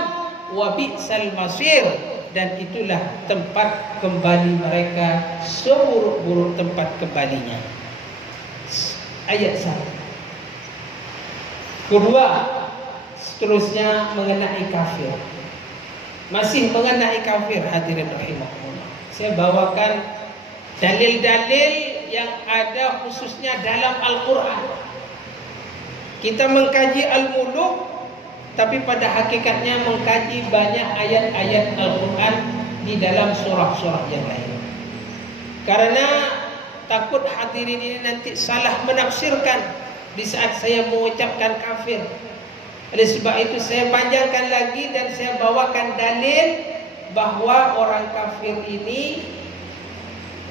wa bi'sal masir, dan itulah tempat kembali mereka, seburuk-buruk tempat kembalinya. Ayat 1. Kedua, seterusnya mengenai kafir. Masih mengenai kafir, hadirin rahimahullah. Saya bawakan dalil-dalil yang ada khususnya dalam Al-Quran. Kita mengkaji Al-Muluk, tapi pada hakikatnya mengkaji banyak ayat-ayat Al-Quran di dalam surah-surah yang lain. Karena takut hadirin ini nanti salah menafsirkan di saat saya mengucapkan kafir. Oleh sebab itu saya panjangkan lagi dan saya bawakan dalil bahwa orang kafir ini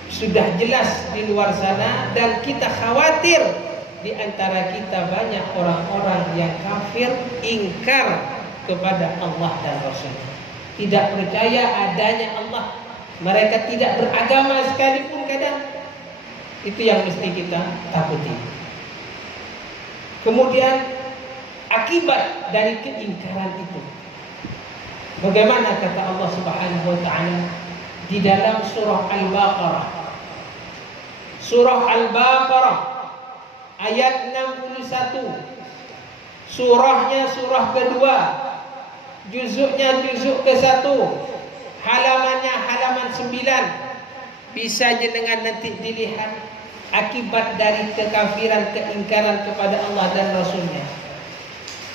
sudah jelas di luar sana, dan kita khawatir di antara kita banyak orang-orang yang kafir, ingkar kepada Allah dan Rasul. tidak percaya adanya Allah. Mereka tidak beragama sekalipun kadang. Itu yang mesti kita takuti. Kemudian akibat dari keingkaran itu, bagaimana kata Allah Subhanahu wa taala di dalam surah Al-Baqarah. Surah Al-Baqarah ayat 61. Surahnya surah kedua, juzuknya juzuk ke-1, halamannya halaman 9. Bisa jenengan nanti dilihat akibat dari kekafiran, keingkaran kepada Allah dan Rasulnya.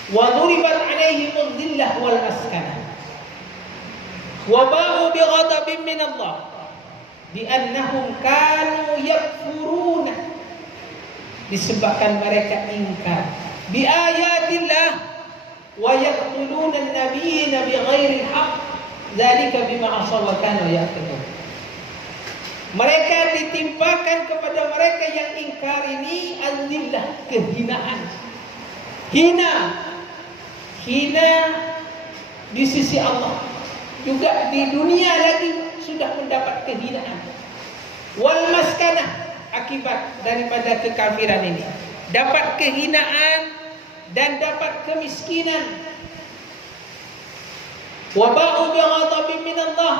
Wa duribat alaihimul dhillah wal maskanah wa ba'u bighadabin min Allah bi annahum kanu yakfuruna, disebabkan mereka ingkar bi ayatillah wa yaqtuluna an-nabiyina bighairi al-haq, dzalika bima asaw wa kanu ya'tadun. Mereka ditimpakan kepada mereka yang ingkar ini azillah, kehinaan. Hina di sisi Allah, juga di dunia lagi sudah mendapat kehinaan. Wal maskanah, akibat daripada kekafiran ini, dapat kehinaan dan dapat kemiskinan. Wa ba'u bighadabin min Allah,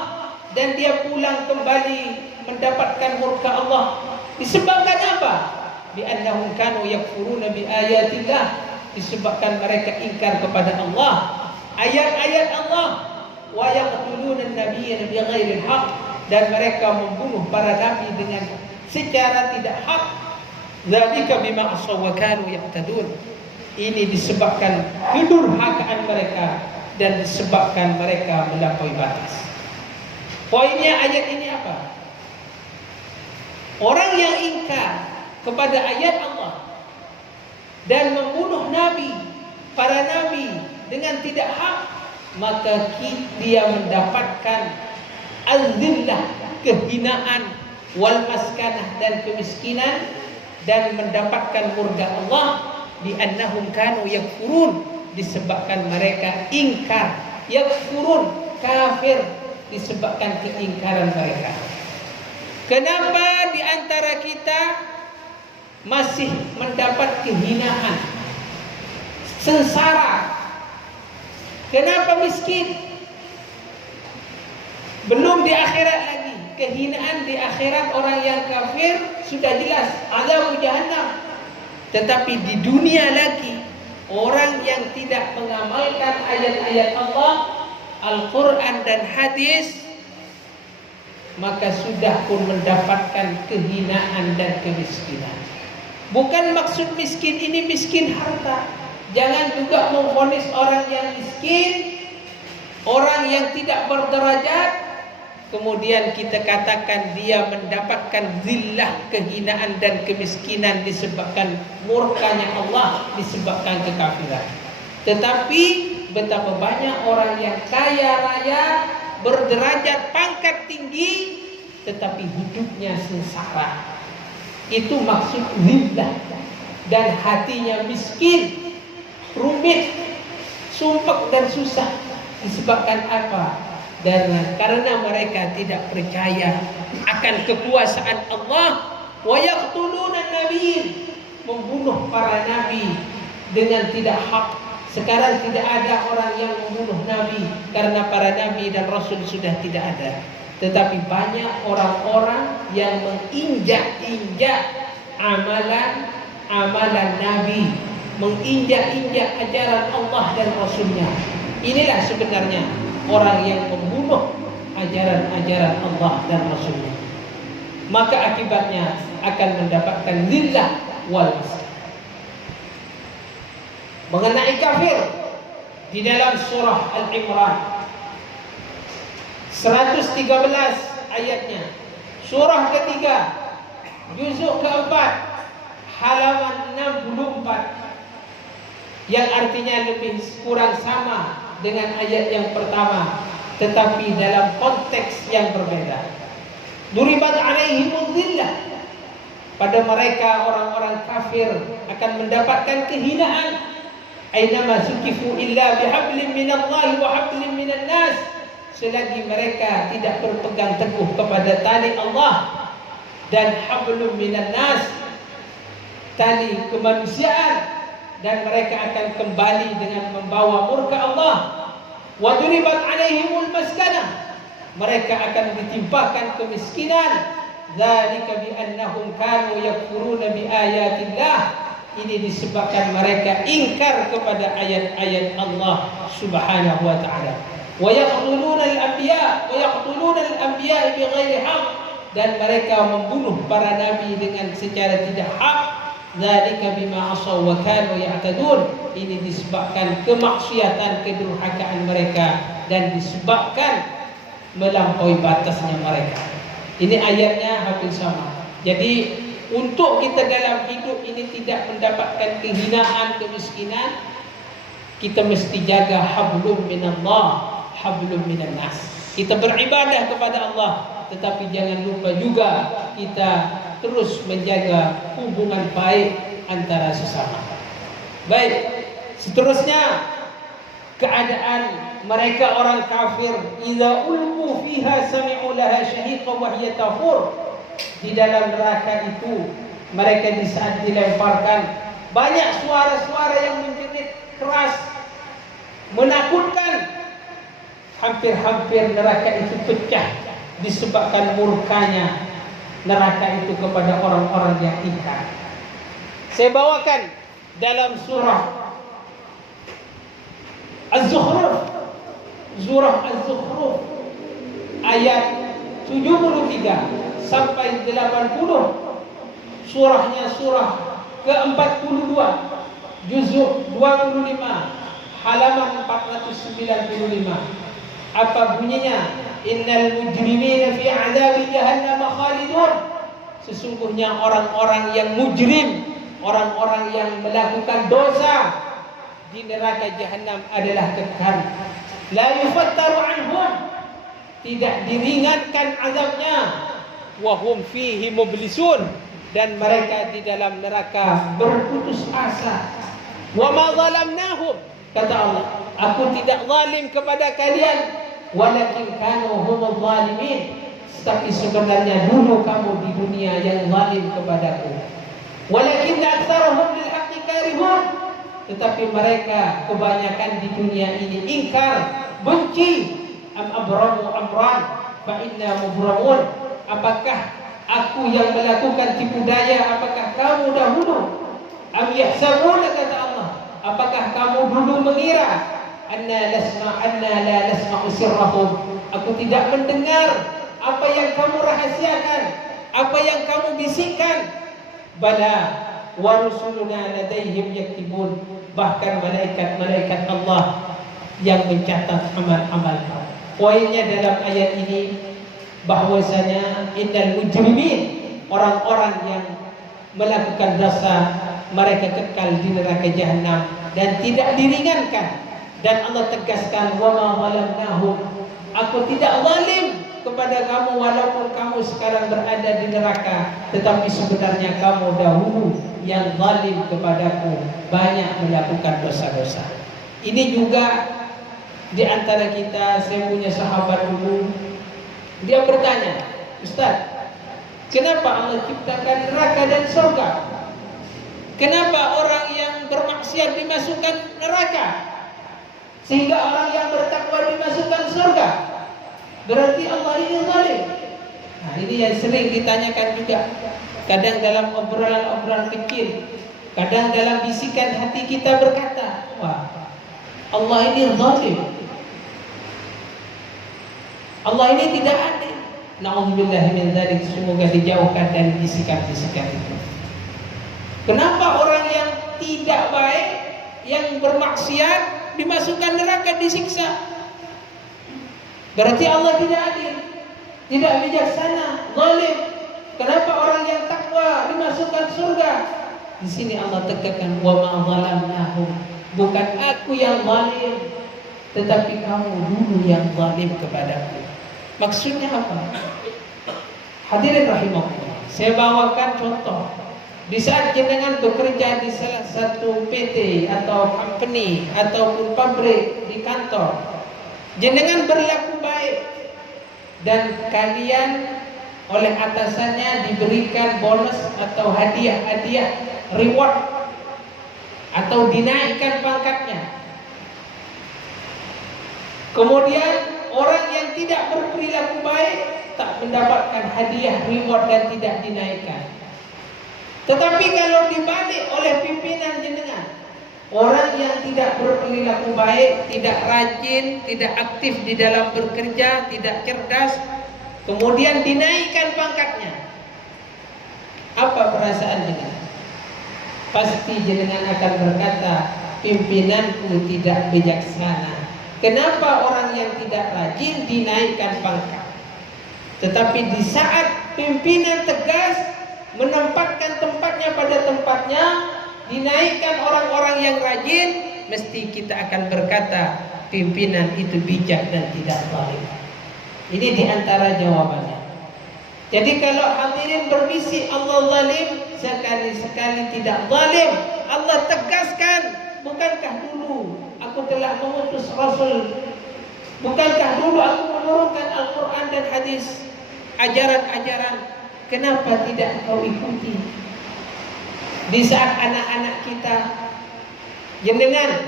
dan dia pulang kembali mendapatkan murka Allah. Disebabkan apa? Bi annahum kanu yakfuruna bi ayatillah, disebabkan mereka ingkar kepada Allah, ayat-ayat Allah. Wa yaqtuluna an-nabiyina bighairi al-haq, dan mereka membunuh para nabi dengan secara tidak hak. Dzalika bima asaw wa kanu ya'tadun. Ini disebabkan kedurhakaan mereka dan disebabkan mereka melampaui batas. Poinnya ayat ini apa? Orang yang ingkar kepada ayat Allah dan membunuh nabi, para nabi dengan tidak hak, maka dia mendapatkan azillah, kehinaan, wal maskanah, dan kemiskinan, dan mendapatkan murka Allah bi annahum kanu yakfurun, disebabkan mereka ingkar. Yakfurun, kafir, disebabkan keingkaran mereka. Kenapa di antara kita masih mendapat kehinaan, sengsara? Kenapa miskin? Belum di akhirat lagi. Kehinaan di akhirat orang yang kafir sudah jelas, azab jahannam. Tetapi di dunia lagi, orang yang tidak mengamalkan ayat-ayat Allah, Al-Quran dan hadis, maka sudah pun mendapatkan kehinaan dan kemiskinan. Bukan maksud miskin ini miskin harta. Jangan juga memvonis orang yang miskin, orang yang tidak berderajat, kemudian kita katakan dia mendapatkan zillah, kehinaan dan kemiskinan disebabkan murkanya Allah, disebabkan kekafiran. Tetapi betapa banyak orang yang kaya raya, berderajat, pangkat tinggi, tetapi hidupnya sengsara. Itu maksud zillah. Dan hatinya miskin, rumit, sumpek dan susah. Disebabkan apa? Karena mereka tidak percaya akan kekuasaan Allah. Wa yaqtuluna an-nabiyyin, membunuh para nabi dengan tidak hak. Sekarang tidak ada orang yang membunuh nabi, karena para nabi dan rasul sudah tidak ada. Tetapi banyak orang-orang yang menginjak-injak amalan nabi, menginjak-injak ajaran Allah dan rasulnya. Inilah sebenarnya orang yang membunuh ajaran-ajaran Allah dan rasulnya. Maka akibatnya akan mendapatkan zillah wal maskanah. Mengenai kafir di dalam surah Al-Imran 113 ayatnya, surah ketiga, juzuk keempat, halaman 64, yang artinya lebih kurang sama dengan ayat yang pertama, tetapi dalam konteks yang berbeda. Duribat alaihimul dhillah, pada mereka orang-orang kafir akan mendapatkan kehinaan. Ainama sukifu illa bihablin minallahi wa hablin minan nas, selagi mereka tidak berpegang teguh kepada tali Allah dan hablum minan nas, tali kemanusiaan, dan mereka akan kembali dengan membawa murka Allah. Wa duribat alaihimul maskanah, mereka akan ditimpakan kemiskinan. Dzalika bi annahum kanu yakfuruna bi ayatillah, ini disebabkan mereka ingkar kepada ayat-ayat Allah Subhanahu wa taala. Wa yaqtuluna al-anbiya wa yaqtuluna al-anbiya bighairi haqq, dan mereka membunuh para nabi dengan secara tidak hak. Dzalika bima asaw wa kanu ya'tadun, ini disebabkan kemaksiatan, kedurhakaan mereka, dan disebabkan melampaui batasnya mereka. Ini ayatnya hampir sama. Jadi untuk kita dalam hidup ini tidak mendapatkan kehinaan, kemiskinan, kita mesti jaga hablum minallah, hablum minan nas. Kita beribadah kepada Allah, tetapi jangan lupa juga kita terus menjaga hubungan baik antara sesama. Baik, seterusnya keadaan mereka orang kafir, idza ulqu fiha sami'u laha shahiqa wa hiya tafur. Di dalam neraka itu mereka di saat dilemparkan banyak suara-suara yang menjerit keras, menakutkan. Hampir-hampir neraka itu pecah disebabkan murkanya neraka itu kepada orang-orang yang ingkar. Saya bawakan dalam surah Az-Zukhruf, surah Az-Zukhruf ayat 73 sampai 80. Surahnya surah ke-42, juzuk 25, halaman 495. Apa bunyinya? Innal mujrimina fi 'adzabi jahannam khalidun. Sesungguhnya orang-orang yang mujrim, orang-orang yang melakukan dosa di neraka jahanam adalah kekal. La yufattaru anhum, tidak diringankan azabnya. Wa hum fihi mublisun, dan mereka di dalam neraka berputus asa. Wa ma zalamnahum, kata Allah, aku tidak zalim kepada kalian, walakin kanu humul zalimin, tapi sebenarnya dulu kamu di dunia yang zalim kepadaku. Walakin aktsarahum lil haqqi karihun, tetapi mereka kebanyakan di dunia ini ingkar, benci. Am abramu amran fa inna mubramun, apakah aku yang melakukan tipu daya, apakah kamu dahulu? Am yahsabuna, kata Allah, apakah kamu dulu mengira anna la nasma'u sirrahum, aku tidak mendengar apa yang kamu rahasiakan, apa yang kamu bisikkan. Bala wa rusuluna ladaihim yaktubun, bahkan malaikat-malaikat Allah yang mencatat amal-amal kamu. Poinnya dalam ayat ini bahwasanya innal mujrimin, orang-orang yang melakukan dosa, mereka kekal di neraka jahanam dan tidak diringankan. Dan Allah tegaskan, wa ma zalamnahum, aku tidak zalim kepada kamu walaupun kamu sekarang berada di neraka, tetapi sebenarnya kamu dahulu yang zalim kepadaku, banyak melakukan dosa-dosa. Ini juga di antara kita, saya punya sahabat dulu, dia bertanya, Ustaz, kenapa Allah ciptakan neraka dan surga? Kenapa orang yang bermaksiat dimasukkan neraka, sehingga orang yang bertakwa dimasukkan surga? Berarti Allah ini zalim. Nah, ini yang sering ditanyakan juga. Kadang dalam obrolan-obrolan kecil, kadang dalam bisikan hati kita berkata, wah, Allah ini zalim, Allah ini tidak adil. Na'udzubillah min dzalik, semoga dijauhkan dari bisikan-bisikan itu. Kenapa orang yang tidak baik, yang bermaksiat, dimasukkan neraka, disiksa? Berarti Allah tidak adil, tidak bijaksana, zalim. Kenapa orang yang takwa dimasukkan surga? Di sini Allah tekankan, wa ma zalamnahum, bukan aku yang zalim, tetapi kamu dulu yang zalim kepadaku. Maksudnya apa? Hadirin rahimahullah, saya bawakan contoh. Di saat jenengan bekerja di salah satu PT atau company ataupun pabrik, di kantor, jenengan berlaku baik, dan kalian oleh atasannya diberikan bonus atau hadiah-hadiah, reward, atau dinaikkan pangkatnya. Kemudian orang yang tidak berperilaku baik tak mendapatkan hadiah, reward, dan tidak dinaikkan. Tetapi kalau dibalik oleh pimpinan jenengan, orang yang tidak berperilaku baik, tidak rajin, tidak aktif di dalam bekerja, tidak cerdas, kemudian dinaikkan pangkatnya, apa perasaan jenengan? Pasti jenengan akan berkata, pimpinanku tidak bijaksana. Kenapa orang yang tidak rajin dinaikkan pangkat? Tetapi di saat pimpinan tegas menempatkan tempatnya pada tempatnya, dinaikkan orang-orang yang rajin, mesti kita akan berkata pimpinan itu bijak dan tidak zalim. Ini diantara jawabannya. Jadi kalau hadirin berbisik Allah zalim, sekali-sekali tidak zalim. Allah tegaskan, bukankah dulu aku telah mengutus Rasul, bukankah dulu aku menurunkan Al-Quran dan hadis, ajaran-ajaran, kenapa tidak kau ikuti? Di saat anak-anak kita, jenengan,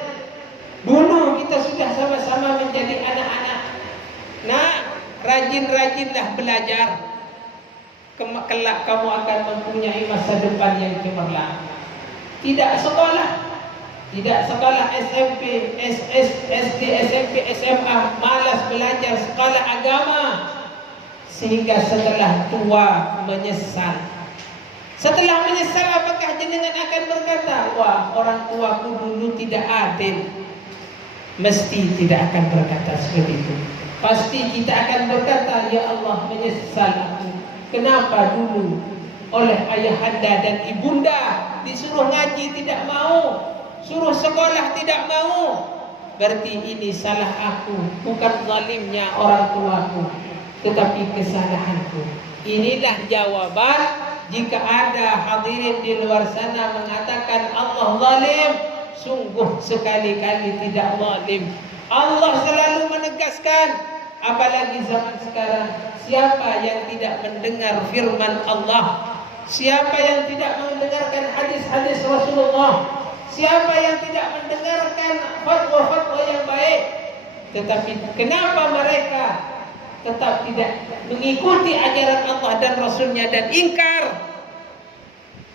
dulu kita sudah sama-sama menjadi anak-anak. Nah, rajin-rajinlah belajar. Kelak kamu akan mempunyai masa depan yang cemerlang. Tidak sekolah SMP, SD, SMP, SMA, malas belajar sekolah agama, sehingga setelah tua menyesal. Setelah menyesal, apakah jenengan akan berkata, wah, orang tuaku dulu tidak adil? Mesti tidak akan berkata seperti itu. Pasti kita akan berkata, ya Allah, menyesal aku. Kenapa dulu oleh ayahanda dan ibunda disuruh ngaji tidak mau, suruh sekolah tidak mau? Berarti ini salah aku, bukan zalimnya orang tuaku, tetapi kesalahanku. Inilah jawaban jika ada hadirin di luar sana mengatakan Allah zalim. Sungguh sekali-kali tidak zalim. Allah selalu menegaskan, apalagi zaman sekarang, siapa yang tidak mendengar firman Allah, siapa yang tidak mendengarkan hadis-hadis Rasulullah, siapa yang tidak mendengarkan fatwa-fatwa yang baik, tetapi kenapa mereka tetap tidak mengikuti ajaran Allah dan Rasulnya dan ingkar,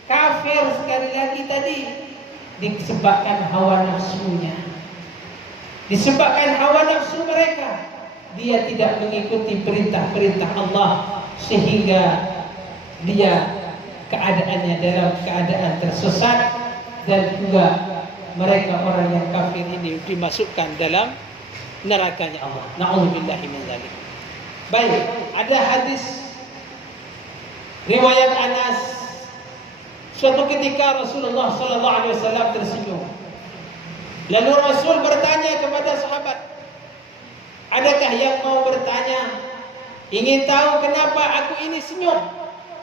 kafir sekali lagi tadi, disebabkan hawa nafsunya, disebabkan hawa nafsu mereka. Dia tidak mengikuti perintah-perintah Allah, sehingga dia keadaannya dalam keadaan tersesat, dan juga mereka orang yang kafir ini dimasukkan dalam nerakanya Allah. Na'udzubillahi min dzalik. Baik, ada hadis riwayat Anas, suatu ketika Rasulullah sallallahu alaihi wasallam tersenyum. Lalu Rasul bertanya kepada sahabat, adakah yang mau bertanya, ingin tahu kenapa aku ini senyum,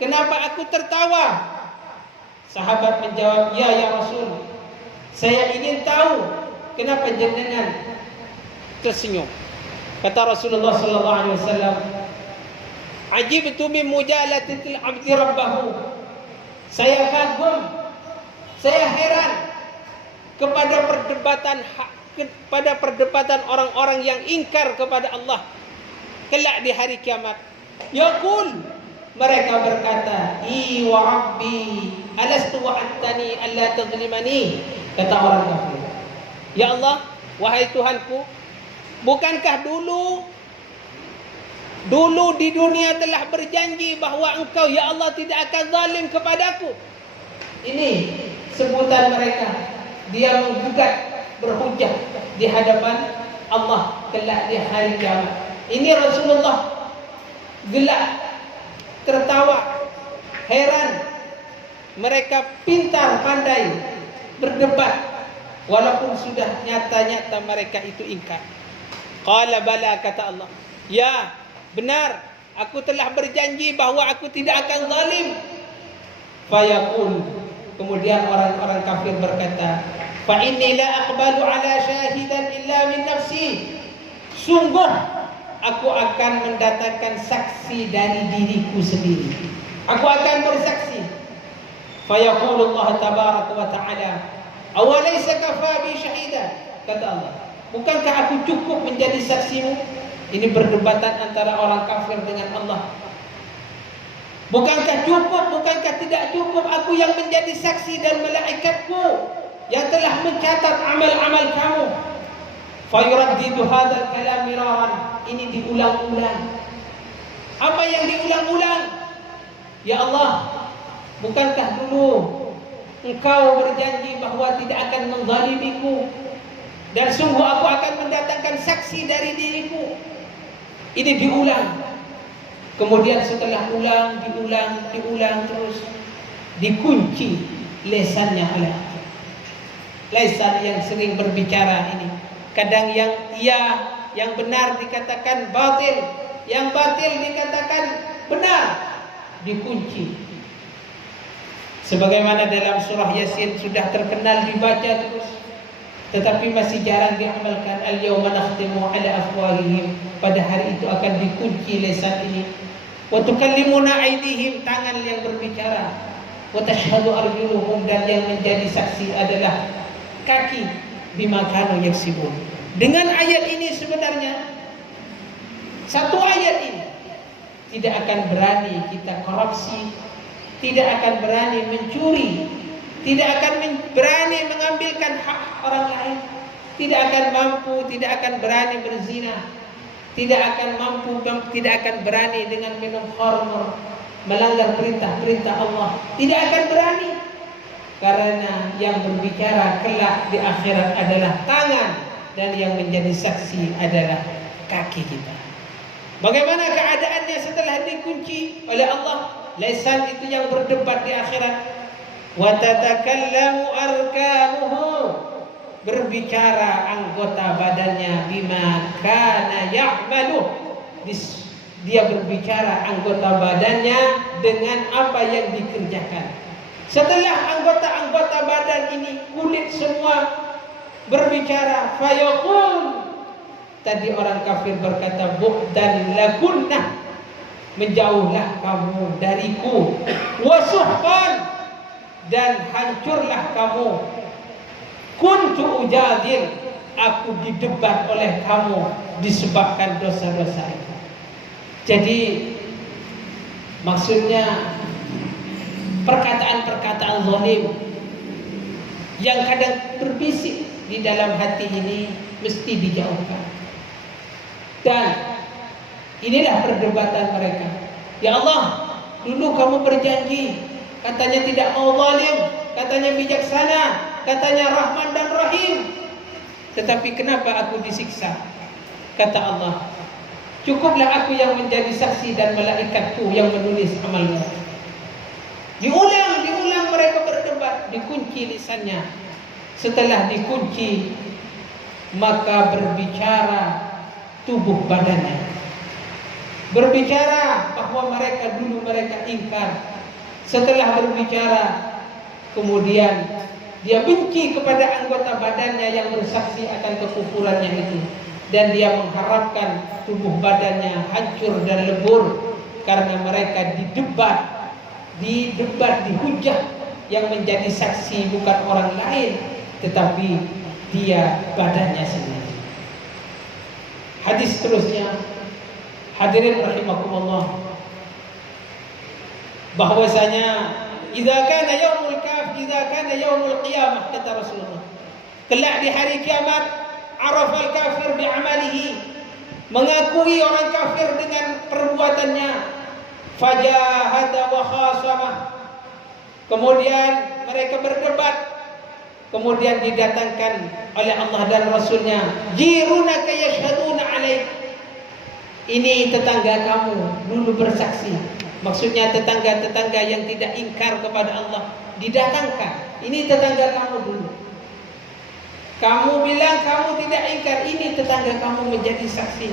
kenapa aku tertawa? Sahabat menjawab, ya Rasul, saya ingin tahu kenapa jenengan tersenyum. Kata Rasulullah sallallahu alaihi wasallam, ajibtu min mujalatatil abdi rabbahu. Saya kagum, saya heran kepada perdebatan orang-orang yang ingkar kepada Allah kelak di hari kiamat. Yaqul, mereka berkata, I wa rabbi alastu wa'adtani alla tadhlimani. Kata orang kafir, ya Allah, wahai Tuhanku, bukankah dulu di dunia telah berjanji bahwa engkau ya Allah tidak akan zalim kepadaku? Ini sebutan mereka. Dia menggugat, berhujjah di hadapan Allah kelak di hari kiamat. Ini Rasulullah gelak, tertawa, heran. Mereka pintar, pandai berdebat, walaupun sudah nyata-nyata mereka itu ingkar. Qala bala, kata Allah, ya benar, aku telah berjanji bahwa aku tidak akan zalim. Fayaqul, kemudian orang-orang kafir berkata, fa inni la aqbalu ala syahidan illa min nafsi. Sungguh aku akan mendatangkan saksi dari diriku sendiri. Aku akan bersaksi. Fayaqulu Allah tabaraka wa ta'ala, awalaysa kafa bi syahida, kata Allah, bukankah aku cukup menjadi saksimu? Ini perdebatan antara orang kafir dengan Allah. Bukankah cukup, bukankah tidak cukup aku yang menjadi saksi dan malaikatku yang telah mencatat amal-amal kamu? Fayuraddidu hadzal kalam miraran. Ini diulang-ulang. Apa yang diulang-ulang? Ya Allah, bukankah dulu Engkau berjanji bahwa tidak akan menzalimiku, dan sungguh aku akan mendatangkan saksi dari diriku. Ini diulang. Kemudian setelah diulang terus, dikunci lesannya oleh Allah. Lesan yang sering berbicara ini, kadang yang iya, yang benar dikatakan batil, yang batil dikatakan benar, dikunci. Sebagaimana dalam surah Yasin sudah terkenal dibaca terus, tetapi masih jarang diamalkan. Al-yawma nakhtimu ala afwahihim, pada hari itu akan dikunci lesan ini. Wa tukallimuna aydihim, tangan yang berbicara. Wa tashhadu arjuluhum, dan yang menjadi saksi adalah kaki, bima kanu yaksibun. Dengan ayat ini sebenarnya, satu ayat ini, tidak akan berani kita korupsi, tidak akan berani mencuri, tidak akan berani mengambilkan hak orang lain, tidak akan mampu, tidak akan berani berzina, tidak akan berani dengan minum khamr, melanggar perintah-perintah Allah, tidak akan berani. Karena yang berbicara kelak di akhirat adalah tangan, dan yang menjadi saksi adalah kaki kita. Bagaimana keadaannya setelah dikunci oleh Allah? Lisan itu yang berdebat di akhirat. Wa tatakallamu arkanuhu, berbicara anggota badannya, bima kana ya'malu, dia berbicara anggota badannya dengan apa yang dikerjakan. Setelah anggota-anggota badan ini, kulit semua berbicara, fayaqul, tadi orang kafir berkata, bu'dan lakunna, menjauhlah kamu dariku, wasuhqan, dan hancurlah kamu, kuntu ujadil, aku didebat oleh kamu disebabkan dosa-dosa itu. Jadi maksudnya perkataan-perkataan zalim yang kadang berbisik di dalam hati ini mesti dijauhkan. Dan inilah perdebatan mereka. Ya Allah, dulu kamu berjanji, katanya tidak mau zalim, katanya bijaksana, katanya Rahman dan Rahim. Tetapi kenapa aku disiksa? Kata Allah, cukuplah aku yang menjadi saksi dan malaikatku yang menulis amalmu. Diulang mereka berdebat, dikunci lisannya. Setelah dikunci, maka berbicara tubuh badannya. Berbicara bahwa mereka ingkar. Setelah berbicara, kemudian dia benci kepada anggota badannya yang bersaksi akan kekufurannya itu, dan dia mengharapkan tubuh badannya hancur dan lebur karena mereka didebat, dihujah, yang menjadi saksi bukan orang lain tetapi dia badannya sendiri. Hadis terusnya, hadirin rahimakumullah, bahwasanya idza kana yaumul qiyamah, kata Rasulullah, kelak di hari kiamat, arafal kafir bi amalihi, mengakui orang kafir dengan perbuatannya, fajahada wa khasamah, kemudian mereka berdebat, kemudian didatangkan oleh Allah dan Rasulnya, jirunaka yashhaduna alaik, ini tetangga kamu dulu bersaksi. Maksudnya tetangga-tetangga yang tidak ingkar kepada Allah didatangkan. Ini tetangga kamu dulu. Kamu bilang kamu tidak ingkar, ini tetangga kamu menjadi saksi.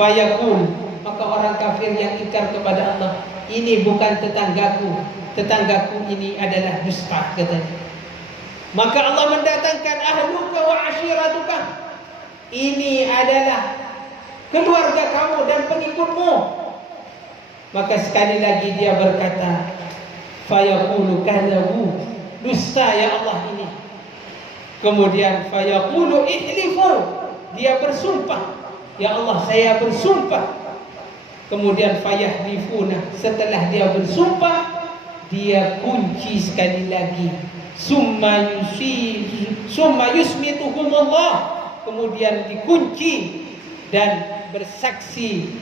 Fayaqul, maka orang kafir yang ingkar kepada Allah, ini bukan tetanggaku, tetanggaku ini adalah dusta, katanya. Maka Allah mendatangkan ahluka wa ashiratuka, ini adalah keluarga kamu dan pengikutmu. Maka sekali lagi dia berkata, fayaqulu kadzabu, dusta ya Allah ini. Kemudian fayaqulu ihlifu, dia bersumpah, ya Allah saya bersumpah. Kemudian fayahlifuna, setelah dia bersumpah, dia kunci sekali lagi. Summa yusmituhumullah, kemudian dikunci dan bersaksi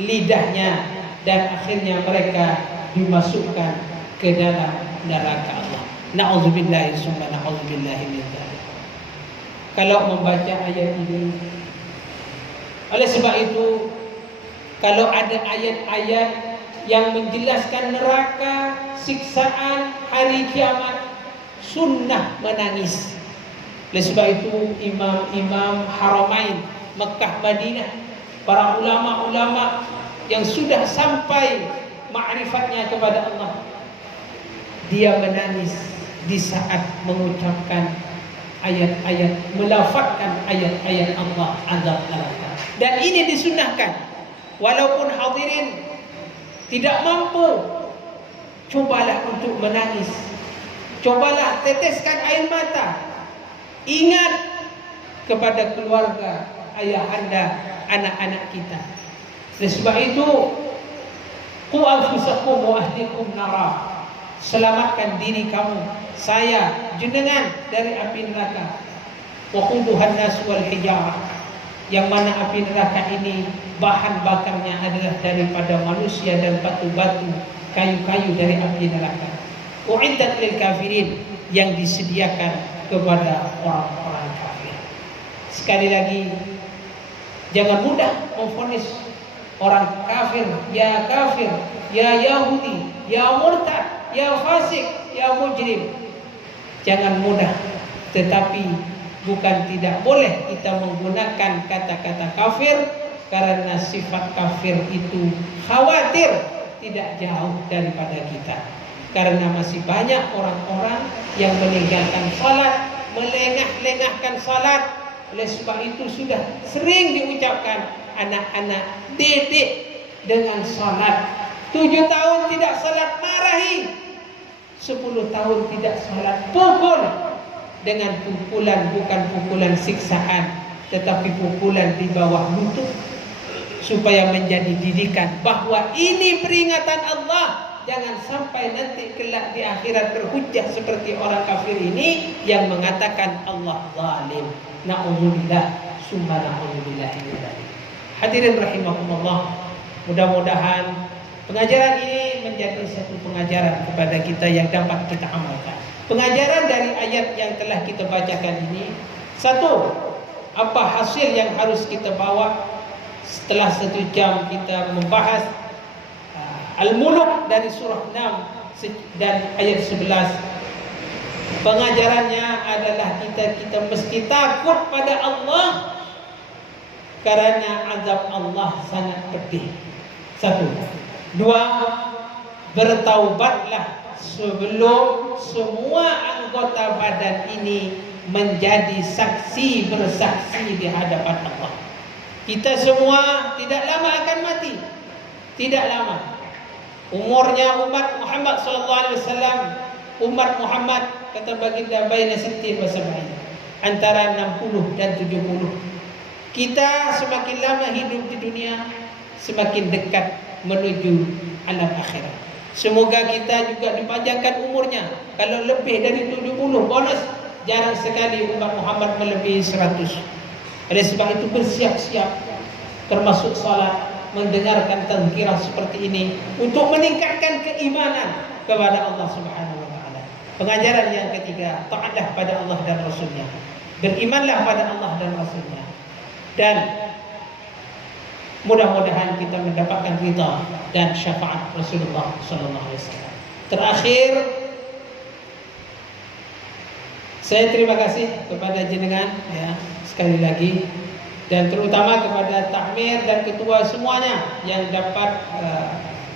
lidahnya, dan akhirnya mereka dimasukkan ke dalam neraka Allah. Na'udzubillahi summa na'udzubillahi min dzalik. Kalau membaca ayat ini, oleh sebab itu, kalau ada ayat-ayat yang menjelaskan neraka, siksaan hari kiamat, sunnah menangis. Oleh sebab itu imam-imam Haramain Mekah Madinah, para ulama-ulama yang sudah sampai ma'rifatnya kepada Allah, dia menangis di saat mengucapkan ayat-ayat, melafazkan ayat-ayat Allah azab neraka. Dan ini disunnahkan. Walaupun hadirin tidak mampu, cobalah untuk menangis. Cobalah teteskan air mata. Ingat kepada keluarga, ayah anda, anak-anak kita. Oleh sebab itu, qu anfusakum wa ahlikum nara. Selamatkan diri kamu, saya, jenengan dari api neraka. Wa quduhan nas wal hijarah, yang mana api neraka ini bahan bakarnya adalah daripada manusia dan batu-batu, kayu-kayu dari api neraka. Uiddat lil kafirin, yang disediakan kepada orang-orang kafir. Sekali lagi, jangan mudah memvonis orang kafir, ya Yahudi, ya murtad, ya fasik, ya mujrim. Jangan mudah. Tetapi bukan tidak boleh kita menggunakan kata-kata kafir, karena sifat kafir itu khawatir tidak jauh daripada kita. Karena masih banyak orang-orang yang meninggalkan salat, melengah-lengahkan salat. Oleh sebab itu sudah sering diucapkan, anak-anak didik dengan salat. 7 tahun tidak salat, marahi. 10 tahun tidak salat, pukul. Dengan pukulan, bukan pukulan siksaan, tetapi pukulan di bawah lutut, supaya menjadi didikan bahwa ini peringatan Allah. Jangan sampai nanti kelak di akhirat berhujjah seperti orang kafir ini yang mengatakan Allah zalim. Na'udzubillah summa na'udzubillah. Hadirin rahimakumullah, mudah-mudahan pengajaran ini menjadi satu pengajaran kepada kita yang dapat kita amalkan. Pengajaran dari ayat yang telah kita bacakan ini, satu, apa hasil yang harus kita bawa setelah 1 jam kita membahas Al-Muluk dari surah 6 dan ayat 11. Pengajarannya adalah kita mesti takut pada Allah, karena azab Allah sangat pedih. 1. 2, bertaubatlah sebelum semua anggota badan ini menjadi saksi bersaksi di hadapan Allah. Kita semua tidak lama akan mati. Tidak lama. Umurnya umat Muhammad SAW, umat Muhammad kata baginda baina 60 wa 70, antara 60 dan 70. Kita semakin lama hidup di dunia, semakin dekat menuju alam akhirat. Semoga kita juga dipanjangkan umurnya. Kalau lebih dari 70 bonus. Jarang sekali umat Muhammad melebihi 100. Oleh sebab itu bersiap-siap, termasuk salat, mendengarkan tazkirah seperti ini untuk meningkatkan keimanan kepada Allah Subhanahu wa taala. Pengajaran yang ketiga, taatlah pada Allah dan Rasulnya. Berimanlah pada Allah dan Rasulnya. Dan mudah-mudahan kita mendapatkan ridha dan syafaat Rasulullah sallallahu alaihi wasallam. Terakhir, saya terima kasih kepada jenengan ya, sekali lagi, dan terutama kepada takmir dan ketua semuanya yang dapat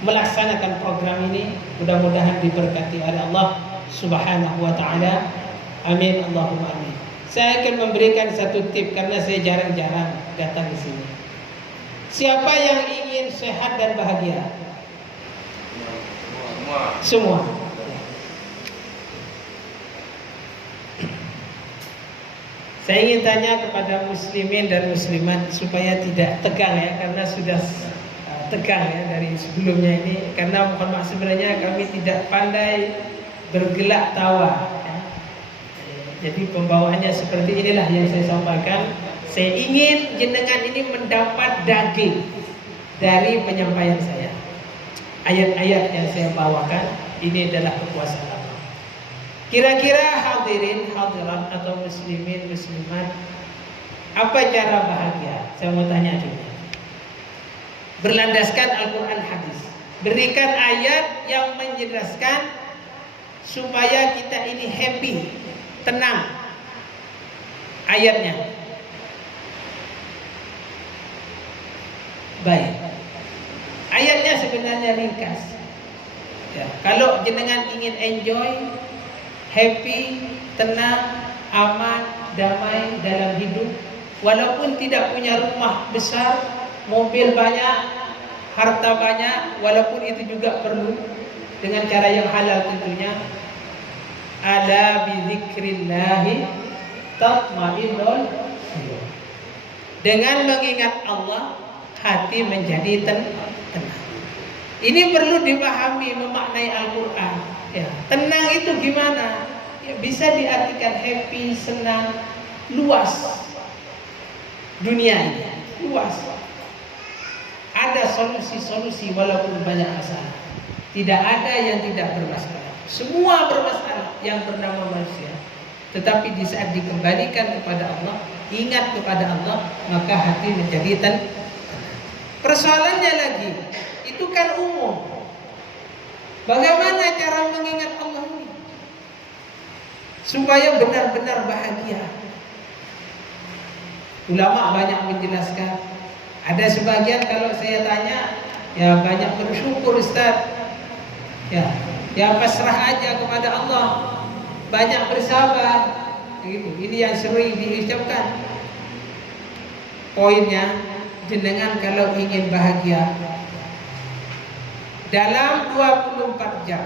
melaksanakan program ini. Mudah-mudahan diberkati oleh Allah Subhanahu wa taala. Amin Allahumma amin. Saya akan memberikan satu tip karena saya jarang-jarang datang di sini. Siapa yang ingin sehat dan bahagia? Semua. Saya ingin tanya kepada muslimin dan muslimat supaya tidak tegang ya, karena sudah tegang ya dari sebelumnya ini. Karena mohon maaf, sebenarnya kami tidak pandai bergelak tawa ya. Jadi pembawaannya seperti inilah yang saya sampaikan. Saya ingin jenengan ini mendapat daging dari penyampaian saya. Ayat-ayat yang saya bawakan ini adalah kekuasaan Allah. Kira-kira hadirin, hadirat atau muslimin, muslimat, apa cara bahagia? Saya mau tanya dulu. Berlandaskan Al-Quran hadis. Berikan ayat yang menjelaskan supaya kita ini happy, tenang. Ayatnya. Baik. Ayatnya sebenarnya ringkas. Ya, kalau jenengan ingin enjoy, happy, tenang, aman, damai dalam hidup, walaupun tidak punya rumah besar, mobil banyak, harta banyak, walaupun itu juga perlu dengan cara yang halal tentunya. Ala bidzikrillahi tatma'innul qulub. Dengan mengingat Allah, hati menjadi tenang. Ini perlu dipahami, memaknai Al-Quran. Ya, tenang itu gimana? Ya, bisa diartikan happy, senang, luas. Dunia ini luas. Ada solusi-solusi walaupun banyak masalah. Tidak ada yang tidak bermasalah. Semua bermasalah yang bernama manusia. Tetapi di saat dikembalikan kepada Allah, ingat kepada Allah, maka hati menjadi tenang. Persoalannya lagi, itu kan umum. Bagaimana cara mengingat Allah ini supaya benar-benar bahagia? Ulama banyak menjelaskan. Ada sebagian kalau saya tanya, ya banyak bersyukur Ustaz. Ya pasrah aja kepada Allah. Banyak bersabar. Gitu. Ini yang sering diucapkan. Poinnya, jenengan kalau ingin bahagia dalam 24 jam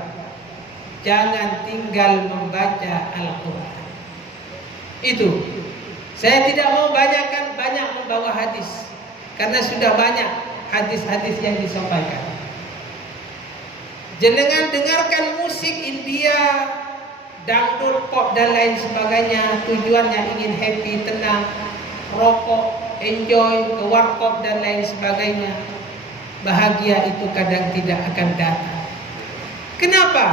jangan tinggal membaca Al-Quran. Itu. Saya tidak mau banyak membawa hadis, karena sudah banyak hadis-hadis yang disampaikan. Jenengan dengarkan musik India, dangdut, pop dan lain sebagainya, tujuannya ingin happy, tenang, rokok, enjoy, ke warkop dan lain sebagainya. Bahagia itu kadang tidak akan datang. Kenapa?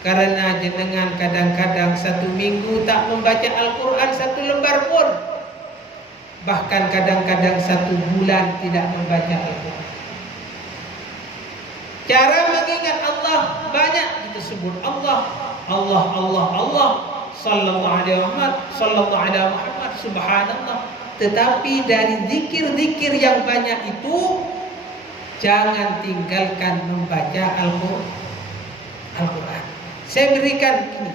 Karena jenengan kadang-kadang satu minggu tak membaca Al-Quran satu lembar pun. Bahkan kadang-kadang satu bulan tidak membaca Al-Quran. Cara mengingat Allah banyak disebut Allah, Allah, Allah, Allah, sallallahu alaihi Muhammad, sallallahu alaihi Muhammad, subhanallah. Tetapi dari zikir-zikir yang banyak itu, jangan tinggalkan membaca Al-Quran. Saya berikan ini.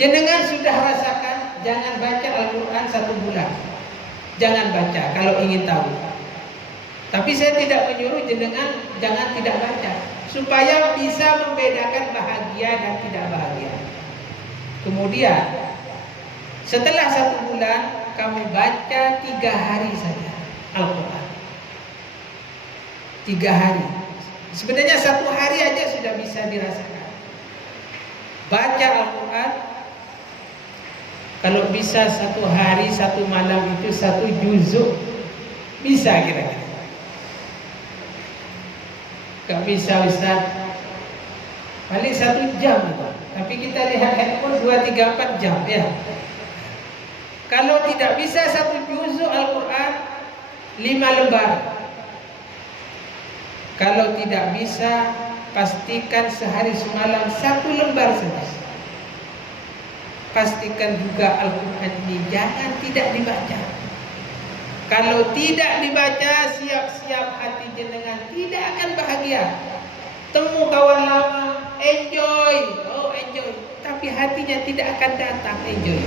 Jenengan sudah rasakan, jangan baca Al-Quran satu bulan. Jangan baca kalau ingin tahu. Tapi saya tidak menyuruh jenengan jangan tidak baca, supaya bisa membedakan bahagia dan tidak bahagia. Kemudian setelah satu bulan kamu baca 3 hari saja Al-Quran. 3 hari. Sebenarnya 1 hari aja sudah bisa dirasakan. Baca Al-Quran. Kalau bisa 1 hari 1 malam itu 1 juzuk, bisa kira-kira. Gak bisa Ustaz, paling 1 jam itu. Tapi kita lihat handphone 2, 3, 4 jam ya. Kalau tidak bisa 1 juzuk Al-Quran 5 lembar. Kalau tidak bisa, pastikan sehari semalam 1 lembar saja. Pastikan juga Al-Quran ini jangan tidak dibaca. Kalau tidak dibaca, siap-siap hati jenengan tidak akan bahagia. Temu kawan lama, enjoy, enjoy. Tapi hatinya tidak akan datang enjoy.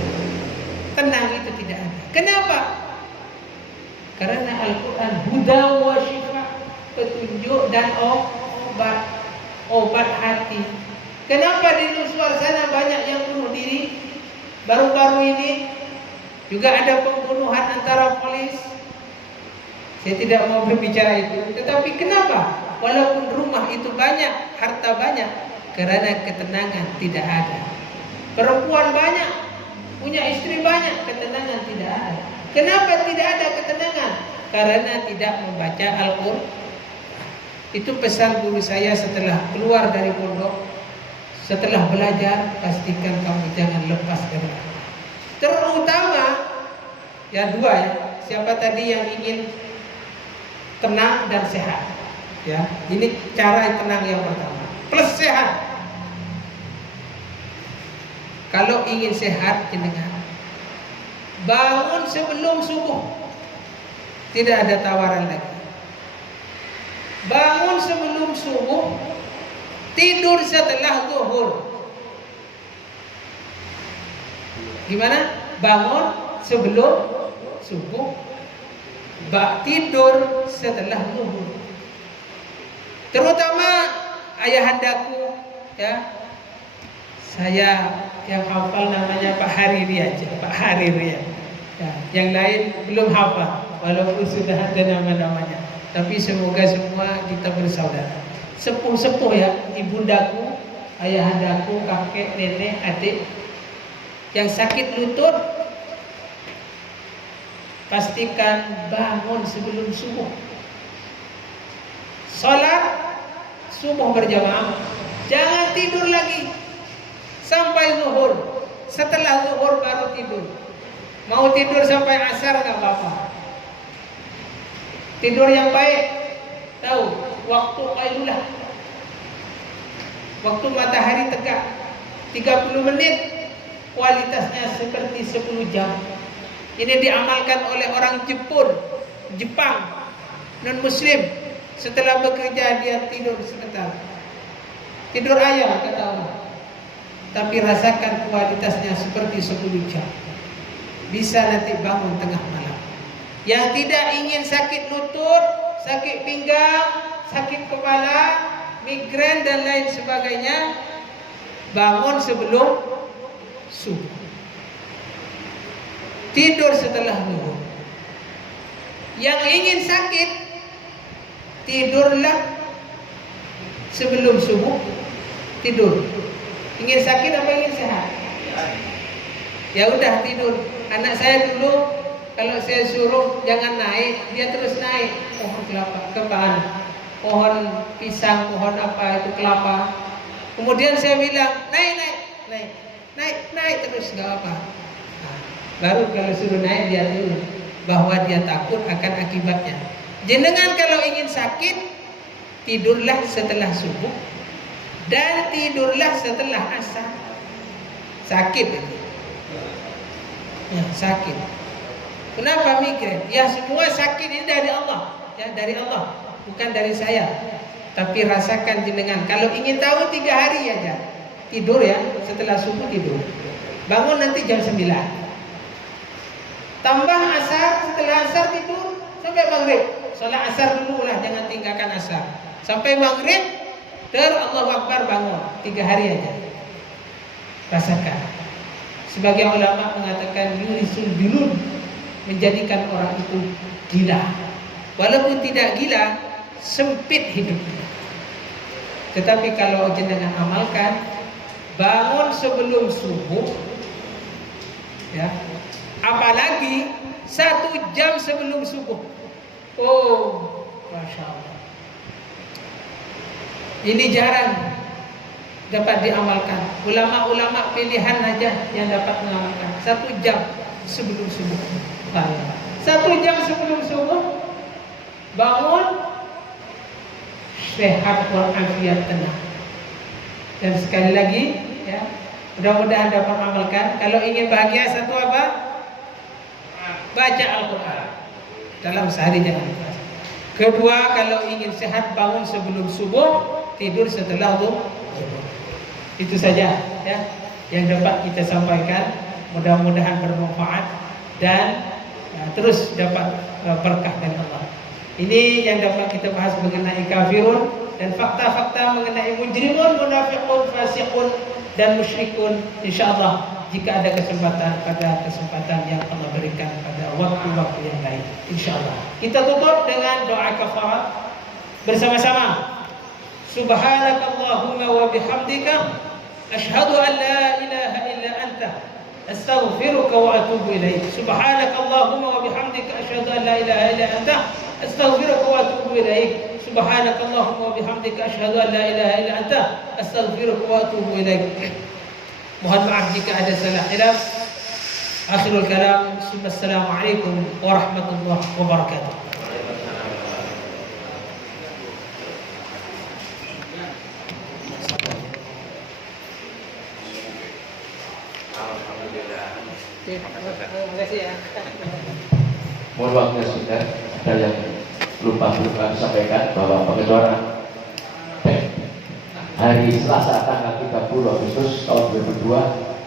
Tenang itu tidak ada. Kenapa? Karena Al-Quran huda wa syifa, petunjuk dan obat hati. Kenapa di luar sana banyak yang bunuh diri? Baru-baru ini juga ada pembunuhan antara polis. Saya tidak mau berbicara itu. Tetapi kenapa? Walaupun rumah itu banyak, harta banyak, karena ketenangan tidak ada. Perempuan banyak, punya istri banyak, ketenangan tidak ada. Kenapa tidak ada ketenangan? Karena tidak membaca Al-Quran. Itu pesan guru saya setelah keluar dari pondok. Setelah belajar, pastikan kamu jangan lepas dari Al-Quran. Terutama, ya dua ya. Siapa tadi yang ingin tenang dan sehat? Ya, ini cara tenang yang pertama. Plus sehat. Kalau ingin sehat, jenengan bangun sebelum subuh. Tidak ada tawaran lagi. Bangun sebelum subuh, tidur setelah zuhur. Gimana? Bangun sebelum subuh, tidur setelah zuhur. Terutama ayahandaku, ya. Saya yang hafal namanya Pak Hariri aja, Pak Hariri ya. Yang lain belum hafal, walaupun sudah ada nama-namanya. Tapi semoga semua kita bersaudara. Sepuh-sepuh ya, ibundaku, ayahandaku, kakek, nenek, adik yang sakit lutut, pastikan bangun sebelum subuh. Salat subuh berjamaah. Jangan tidur lagi sampai zuhur. Setelah zuhur baru tidur. Mau tidur sampai asar nggak apa-apa. Tidur yang baik. Tahu waktu qailulah, waktu matahari tegak 30 menit, kualitasnya seperti 10 jam. Ini diamalkan oleh orang Jepang, non muslim. Setelah bekerja dia tidur sebentar. Tidur ayam kata orang. Tapi rasakan kualitasnya seperti 10 jam. Bisa nanti bangun tengah malam. Yang tidak ingin sakit lutut, sakit pinggang, sakit kepala, migrain dan lain sebagainya, bangun sebelum subuh. Tidur setelah zuhur. Yang ingin sakit, tidurlah sebelum subuh. Tidur. Ingin sakit apa ingin sehat? Ya udah tidur. Anak saya dulu kalau saya suruh jangan naik, dia terus naik pohon kelapa, pohon pisang, pohon apa itu kelapa. Kemudian saya bilang naik terus nggak apa. Nah, baru kalau suruh naik dia turun, bahwa dia takut akan akibatnya. Jenengan kalau ingin sakit, tidurlah setelah subuh dan tidurlah setelah asar. Sakit itu. Ya, sakit. Kenapa migrain? Ya semua sakit ini dari Allah, ya dari Allah, bukan dari saya. Tapi rasakan jenengan. Kalau ingin tahu 3 hari aja, tidur ya setelah subuh tidur. Bangun nanti jam 9. Tambah asar, setelah asar tidur sampai maghrib. Salat asar dulu lah, jangan tinggalkan asar. Sampai maghrib, Allahu Akbar bangun. 3 hari aja. Rasakan. Sebagian ulama mengatakan yurisul junun, menjadikan orang itu gila. Walaupun tidak gila, sempit hidupnya. Tetapi kalau jenengan amalkan, bangun sebelum subuh, ya, apalagi 1 jam sebelum subuh. Oh, Masya Allah. Ini jarang dapat diamalkan. Ulama-ulama pilihan aja yang dapat mengamalkan. 1 jam sebelum subuh. 1 jam sebelum subuh bangun, sehat walafiat tenang. Dan sekali lagi ya, mudah-mudahan dapat mengamalkan. Kalau ingin bahagia, satu apa? Baca Al-Quran dalam sehari, jangan lupa. Kedua, kalau ingin sehat, bangun sebelum subuh, tidur setelah zuhur. Itu saja ya yang dapat kita sampaikan. Mudah-mudahan bermanfaat dan terus dapat berkah dari Allah. Ini yang dapat kita bahas mengenai kafirun dan fakta-fakta mengenai mujrimun, munafiqun, fasiqun dan musyrikun. Insyaallah jika ada kesempatan pada kesempatan yang Allah berikan pada waktu-waktu yang lain. Insyaallah. Kita tutup dengan doa kafarat bersama-sama. Subhanakallahumma wa bihamdika asyhadu an la ilaha illa anta astaghfiruka wa atubu ilaik. Subhanakallahumma wa bihamdika asyhadu an la ilaha illa anta astaghfiruka wa atubu ilaik. Subhanakallahumma wa bihamdika asyhadu an la ilaha illa anta astaghfiruka wa atubu ilaik. Mohon maaf jika ada salah hilaf. Akhirul kalam. Assalamualaikum warahmatullahi wabarakatuh. Terima kasih ya. Mohon waktunya sudah ada yang lupa disampaikan bahwa pengeluaran hari Selasa tanggal 30 Agustus tahun 2002